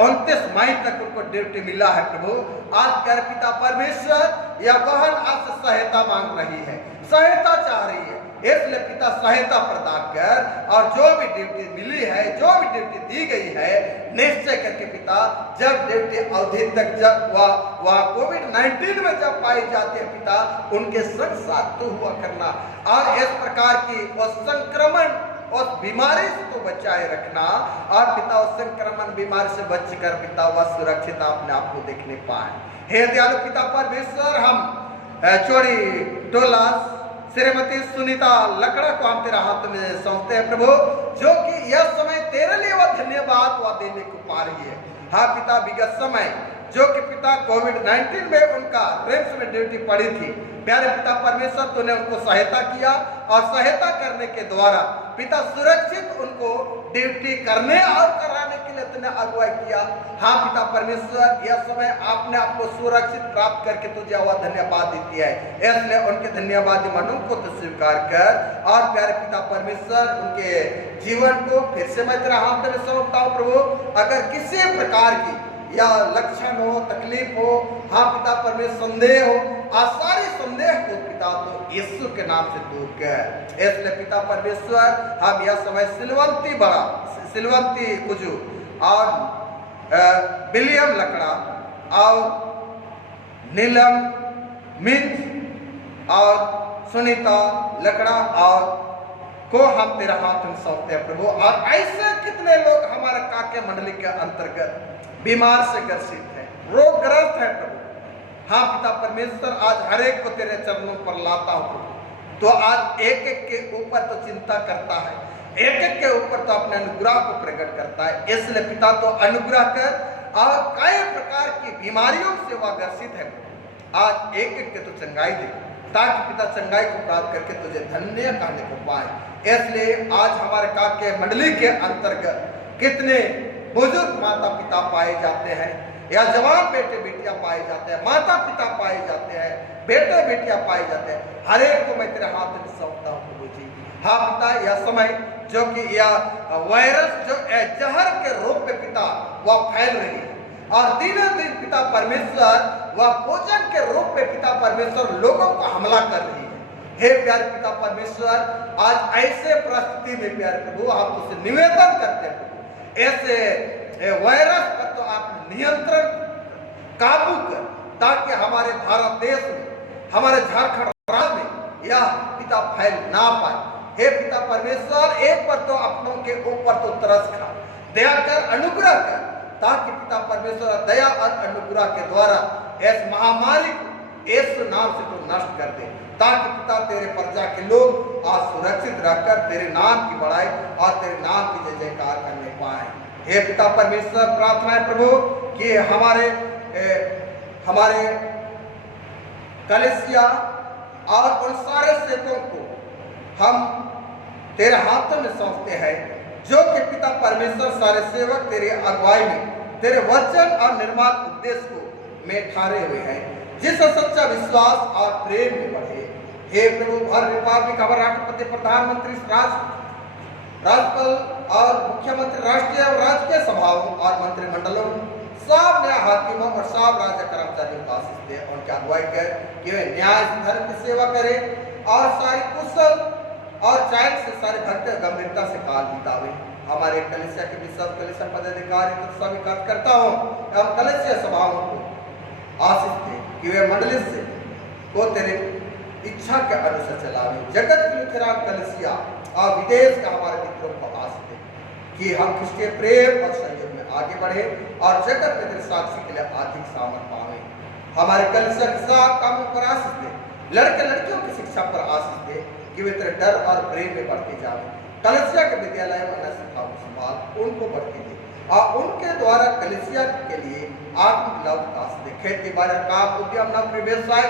29 मई तक उनको ड्यूटी मिला है प्रभु। आज प्यारे पिता परमेश्वर, यह बहन आपसे सहायता मांग रही है, सहायता चाह रही है, इसलिए पिता सहायता प्रदान कर, और जो भी ड्यूटी मिली है, जो भी ड्यूटी दी गई है, निश्चय करके पिता जब ड्यूटी अवधि तक जब वह कोविड-19 में जब पाई जाती है पिता, उनके संग साथ तो हुआ करना, और इस प्रकार की उस संक्रमण उस बीमारी से तो बचाए रखना, और पिता उस संक्रमण बीमारी से बचकर पिता वह सुरक्षित अपने आप को देखने पाए। हे दयालु पिता परमेश्वर, हम चोरी टोला श्रीमती सुनीता लकड़ा को हम तेरा हाथ में सौंपते हैं प्रभु, जो कि यह समय तेरे लिए वह धन्यवाद वह देने को पा रही है। हाँ पिता, विगत समय जो कि पिता कोविड-19 में उनका रिम्स में ड्यूटी पड़ी थी, प्यारे पिता परमेश्वर तूने उनको सहायता किया, और सहायता करने के द्वारा पिता सुरक्षित उनको ड्यूटी करने और कराने के लिए तूने अगुवाई किया। हाँ पिता परमेश्वर, यह समय आपने आपको सुरक्षित प्राप्त करके तुझे वह धन्यवाद देती है, इसलिए उनके धन्यवादी मनों को तो स्वीकार कर, और प्यारे पिता परमेश्वर उनके जीवन को फिर से मैं तेरा हाथ में सौंपता हूँ प्रभु। अगर किसी प्रकार की या लक्षण हो, तकलीफ हो, हाँ पिता परमेश्वर संदेह हो, सारे संदेह को पिता तो यीशु के नाम से दूर कर। इसलिए पिता परमेश्वर हम यह समय सिलवंती कुजू और विलियम लकड़ा और नीलम मिंज और सुनीता लकड़ा और को हम तेरा हाथ में सौंपते हैं प्रभु। और ऐसे कितने लोग हमारे काके मंडली के अंतर्गत बीमार से ग्रसित है, रोगग्रस्त है प्रभु। हाँ पिता परमेश्वर, आज हर एक को तेरे चरणों पर लाता हूँ प्रभु। तो आज एक एक के ऊपर तो चिंता करता है, एक एक के ऊपर तो अपने अनुग्रह को प्रकट करता है, इसलिए पिता तो अनुग्रह कर, और कई प्रकार की बीमारियों से वह ग्रसित है, आज एक एक के तो चंगाई दे, ताकि पिता चंगाई को प्राप्त करके तुझे धन्य कहने को पाए। इसलिए आज हमारे काके मंडली के अंतर्गत कितने बुजुर्ग माता पिता पाए जाते हैं, या जवान बेटे बेटियां पाए जाते हैं, माता पिता पाए जाते हैं, बेटे बेटियां पाए जाते हैं, हर एक को मैं तेरे हाथ में सौंपता हूँ प्रभु जी। हाँ पिता, यह समय जो कि यह वायरस जो जहर के रूप में पिता वह फैल रही है, और दिनों दिन पिता परमेश्वर वह भोजन के रूप में पिता परमेश्वर लोगों को हमला कर रही है। हे प्यारे पिता परमेश्वर, आज ऐसे परिस्थिति में प्यारे प्रभु हम तुझसे निवेदन करते हैं, ऐसे वायरस पर तो आप नियंत्रण काबू कर, ताकि हमारे भारत देश में, हमारे झारखंड राज्य में यह पिता फैल ना पाए। हे पिता परमेश्वर, एक पर तो अपनों के ऊपर तो तरस खा, दया कर, अनुग्रह कर, ताकि पिता परमेश्वर दया और अनुग्रह के द्वारा इस महामारी को यीशु नाम से तो नष्ट कर दे, ताकि पिता तेरे प्रजा के लोग आज सुरक्षित रहकर तेरे नाम की बढ़ाई और तेरे नाम की जय जयकार करने पाए। हे पिता परमेश्वर, प्रार्थना है प्रभु कि हमारे कलीसिया और उन सारे सेवकों को हम तेरे हाथों में सौंपते हैं, जो कि पिता परमेश्वर सारे सेवक तेरे अगुवाई में तेरे वचन और निर्माण उपदेश को में ठारे हुए हैं, जिससे सच्चा विश्वास और प्रेम में बढ़े। हे प्रभु, भारत रिपब्लिक हमारे राष्ट्रपति, प्रधानमंत्री, राज्यपाल और मुख्यमंत्री, राष्ट्रीय और राजकीय सभाओं और मंत्रिमंडलों, सब न्याय हाकिमों और सब राज्य कर्मचारियों को आशीष दे, उनकी अगुवाई कर कि वे न्याय धर्म की सेवा करें और सारी कुशल और चैन से सारे भक्त गंभीरता से काल बितावे। हमारे कलीसिया के भी सब कलीसिया पदाधिकारी तो सभी कार्यकर्ताओं एवं कलीसिया सभाओं को आशीष दे कि वे मंडली से को तेरे इच्छा के अनुसार चलावे। जगत की लुथेरान कलीसिया और विदेश का हमारे मित्रों को आशीष दे कि हम क्रिस्टीय प्रेम और सहयोग में आगे बढ़े और जगत में तेरे साक्षी के लिए अधिक सामर्थ पावे। हमारे कलीसिया के सब कामों पर आशीष दे, लड़के लड़कियों की शिक्षा पर आशीष दे कि वे तेरे डर और प्रेम में बढ़ते जाए। कलीसिया के विद्यालय में अन्य शिक्षा को संभाल उनको बढ़ती दे, और उनके द्वारा कलीसिया के लिए आत्मिक लाभ विकास दे। खेती बाड़ी काम उद्यम नौकरी व्यवसाय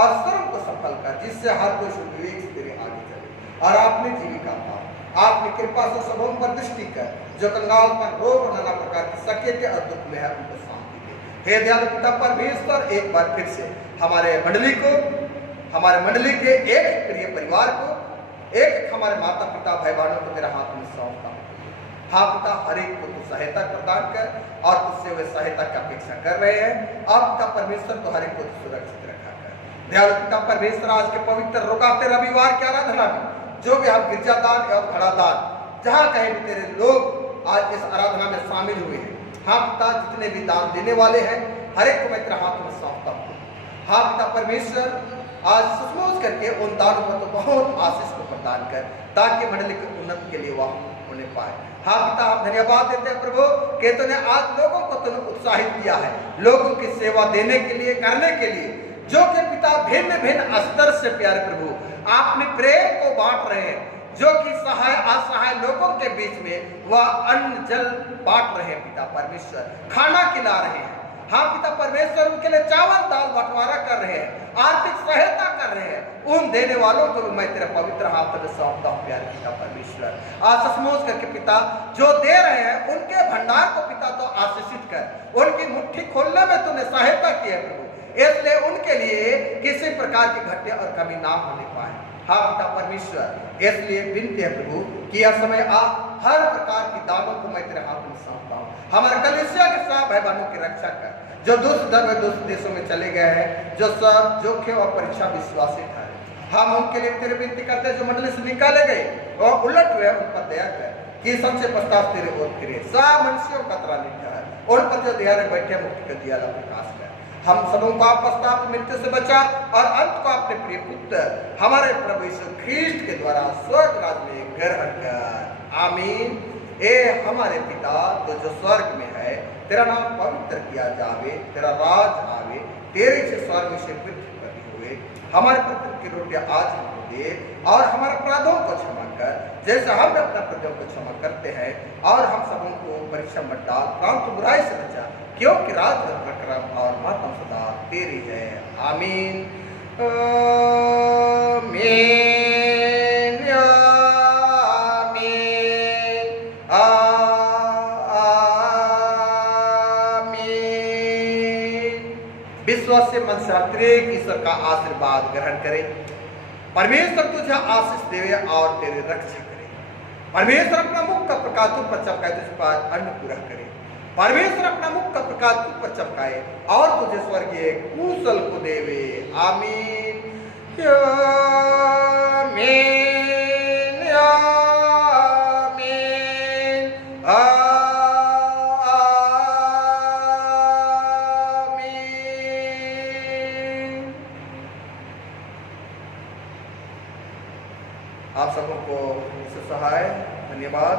और श्रम को सफल कर, जिससे हर कोई सुविवेक से तेरे आगे चले और अपनी जीविका पाए। आपने कृपा से सबों पर दृष्टि कर, जो कंगाल पर रोग और नाना प्रकार की सकेते और दुख में है उनको शांति दे। हे दयालु पिता परमेश्वर, एक बार फिर से हमारे मंडली को, हमारे मंडली के एक प्रिय परिवार को, एक हमारे माता पिता भाई बहनों को तेरा हाथ में सौंपता हूं। हाँ पिता, हर एक को तू सहायता प्रदान कर, और तुझसे वे सहायता की अपेक्षा कर रहे हैं। आप पिता परमेश्वर तो हर एक को सुरक्षित रखा कर। दयालु पिता परमेश्वर, आज के पवित्र रुकाते रविवार की आराधना में जो भी हम गिरजादान एवं घड़ादान जहाँ कहीं भी तेरे लोग आज इस आराधना में शामिल हुए हैं, हाँ पिता, जितने भी दान देने वाले हैं हर एक को मैं तेरे हाथ में सौंपता हूँ। हाँ पिता परमेश्वर, आज सचमुच करके उन दानों पर तो बहुत आशीष को प्रदान कर, ताकि मंडली के उन्नति के लिए वह होने पाए। हाँ पिता, हम धन्यवाद देते हैं प्रभु कि तूने आज लोगों को तूने उत्साहित किया है लोगों की सेवा देने के लिए, करने के लिए, जो कि पिता भिन्न भिन्न स्तर से प्यारे प्रभु आपने प्रेम को बांट रहे हैं, जो कि सहाय असहाय लोगों के बीच में वह अन्न जल बांट रहे हैं पिता परमेश्वर, खाना खिला रहे हैं। हाँ पिता परमेश्वर, उनके लिए चावल दाल बंटवारा कर रहे हैं, आर्थिक सहायता कर रहे हैं। उन देने वालों को मैं तेरे पवित्र हाथ में सौंपता हूँ प्यारे पिता परमेश्वर। आज सचमुच करके पिता जो दे रहे हैं उनके भंडार को पिता तो आशीषित कर, उनकी मुट्ठी खोलने में तूने सहायता की है प्रभु, इसलिए उनके लिए किसी प्रकार की घटना और कमी ना होने पाए। हाँ पिता परमेश्वर, इसलिए विनती है प्रभु कि यह समय आ हर प्रकार की दानों को मैं तेरे हाथ में सौंपता हूँ। हमारे कलीसिया के सब भाई बहनों की रक्षा कर, जो दूसरे धर्म दूसरे देशों में चले गए हैं, जो सब जोखिम और परीक्षा विश्वासी है, हम उनके लिए तेरे विनती करते हैं। जो मंडली से निकाले गए और उलट हुए उन पर दया कर, कि सबसे पश्चात तेरे ओर फिरे, सब मनुष्यों का तरा निकला है, उन पर जो दिया बैठे मुक्ति का दिया प्रकाश कर। हम सबों को आप पश्चात मृत्यु से बचा और अंत को अपने प्रिय पुत्र हमारे प्रभु यीशु ख्रीष्ट के द्वारा स्वर्ग राज में ग्रहण कर। आमीन। ए हमारे पिता तो जो स्वर्ग में है, तेरा नाम पवित्र किया जावे, तेरा राज आवे, तेरे से स्वर्ग से पृथ्वी पर हुए। हमारे पुत्र की रोटी आज हमको दे और हमारे अपराधों को क्षमा कर, जैसे हम अपने अपराधों को क्षमा करते हैं, और हम सबों को परीक्षा मत डाल, परंतु बुराई से बचा, क्योंकि राज प्रक्रम और महत्व सदा तेरी है। आमीन। आमीन। आमीन। विश्वास से मन से अतिरिक्त ईश्वर का आशीर्वाद ग्रहण करें। परमेश्वर तुझे आशीष देवे और तेरी रक्षा करे। परमेश्वर अपना मुख का प्रकाश तुझ पर चमकाए, तुझ पर अन्न पूरा करे। परमेश्वर अपना मुख का प्रकाश तुझ पर चमकाए और तुझे स्वर्गीय कुशल को देवे। आमीन। आमीन। आमीन। आमीन। आप सबों को सहाय धन्यवाद।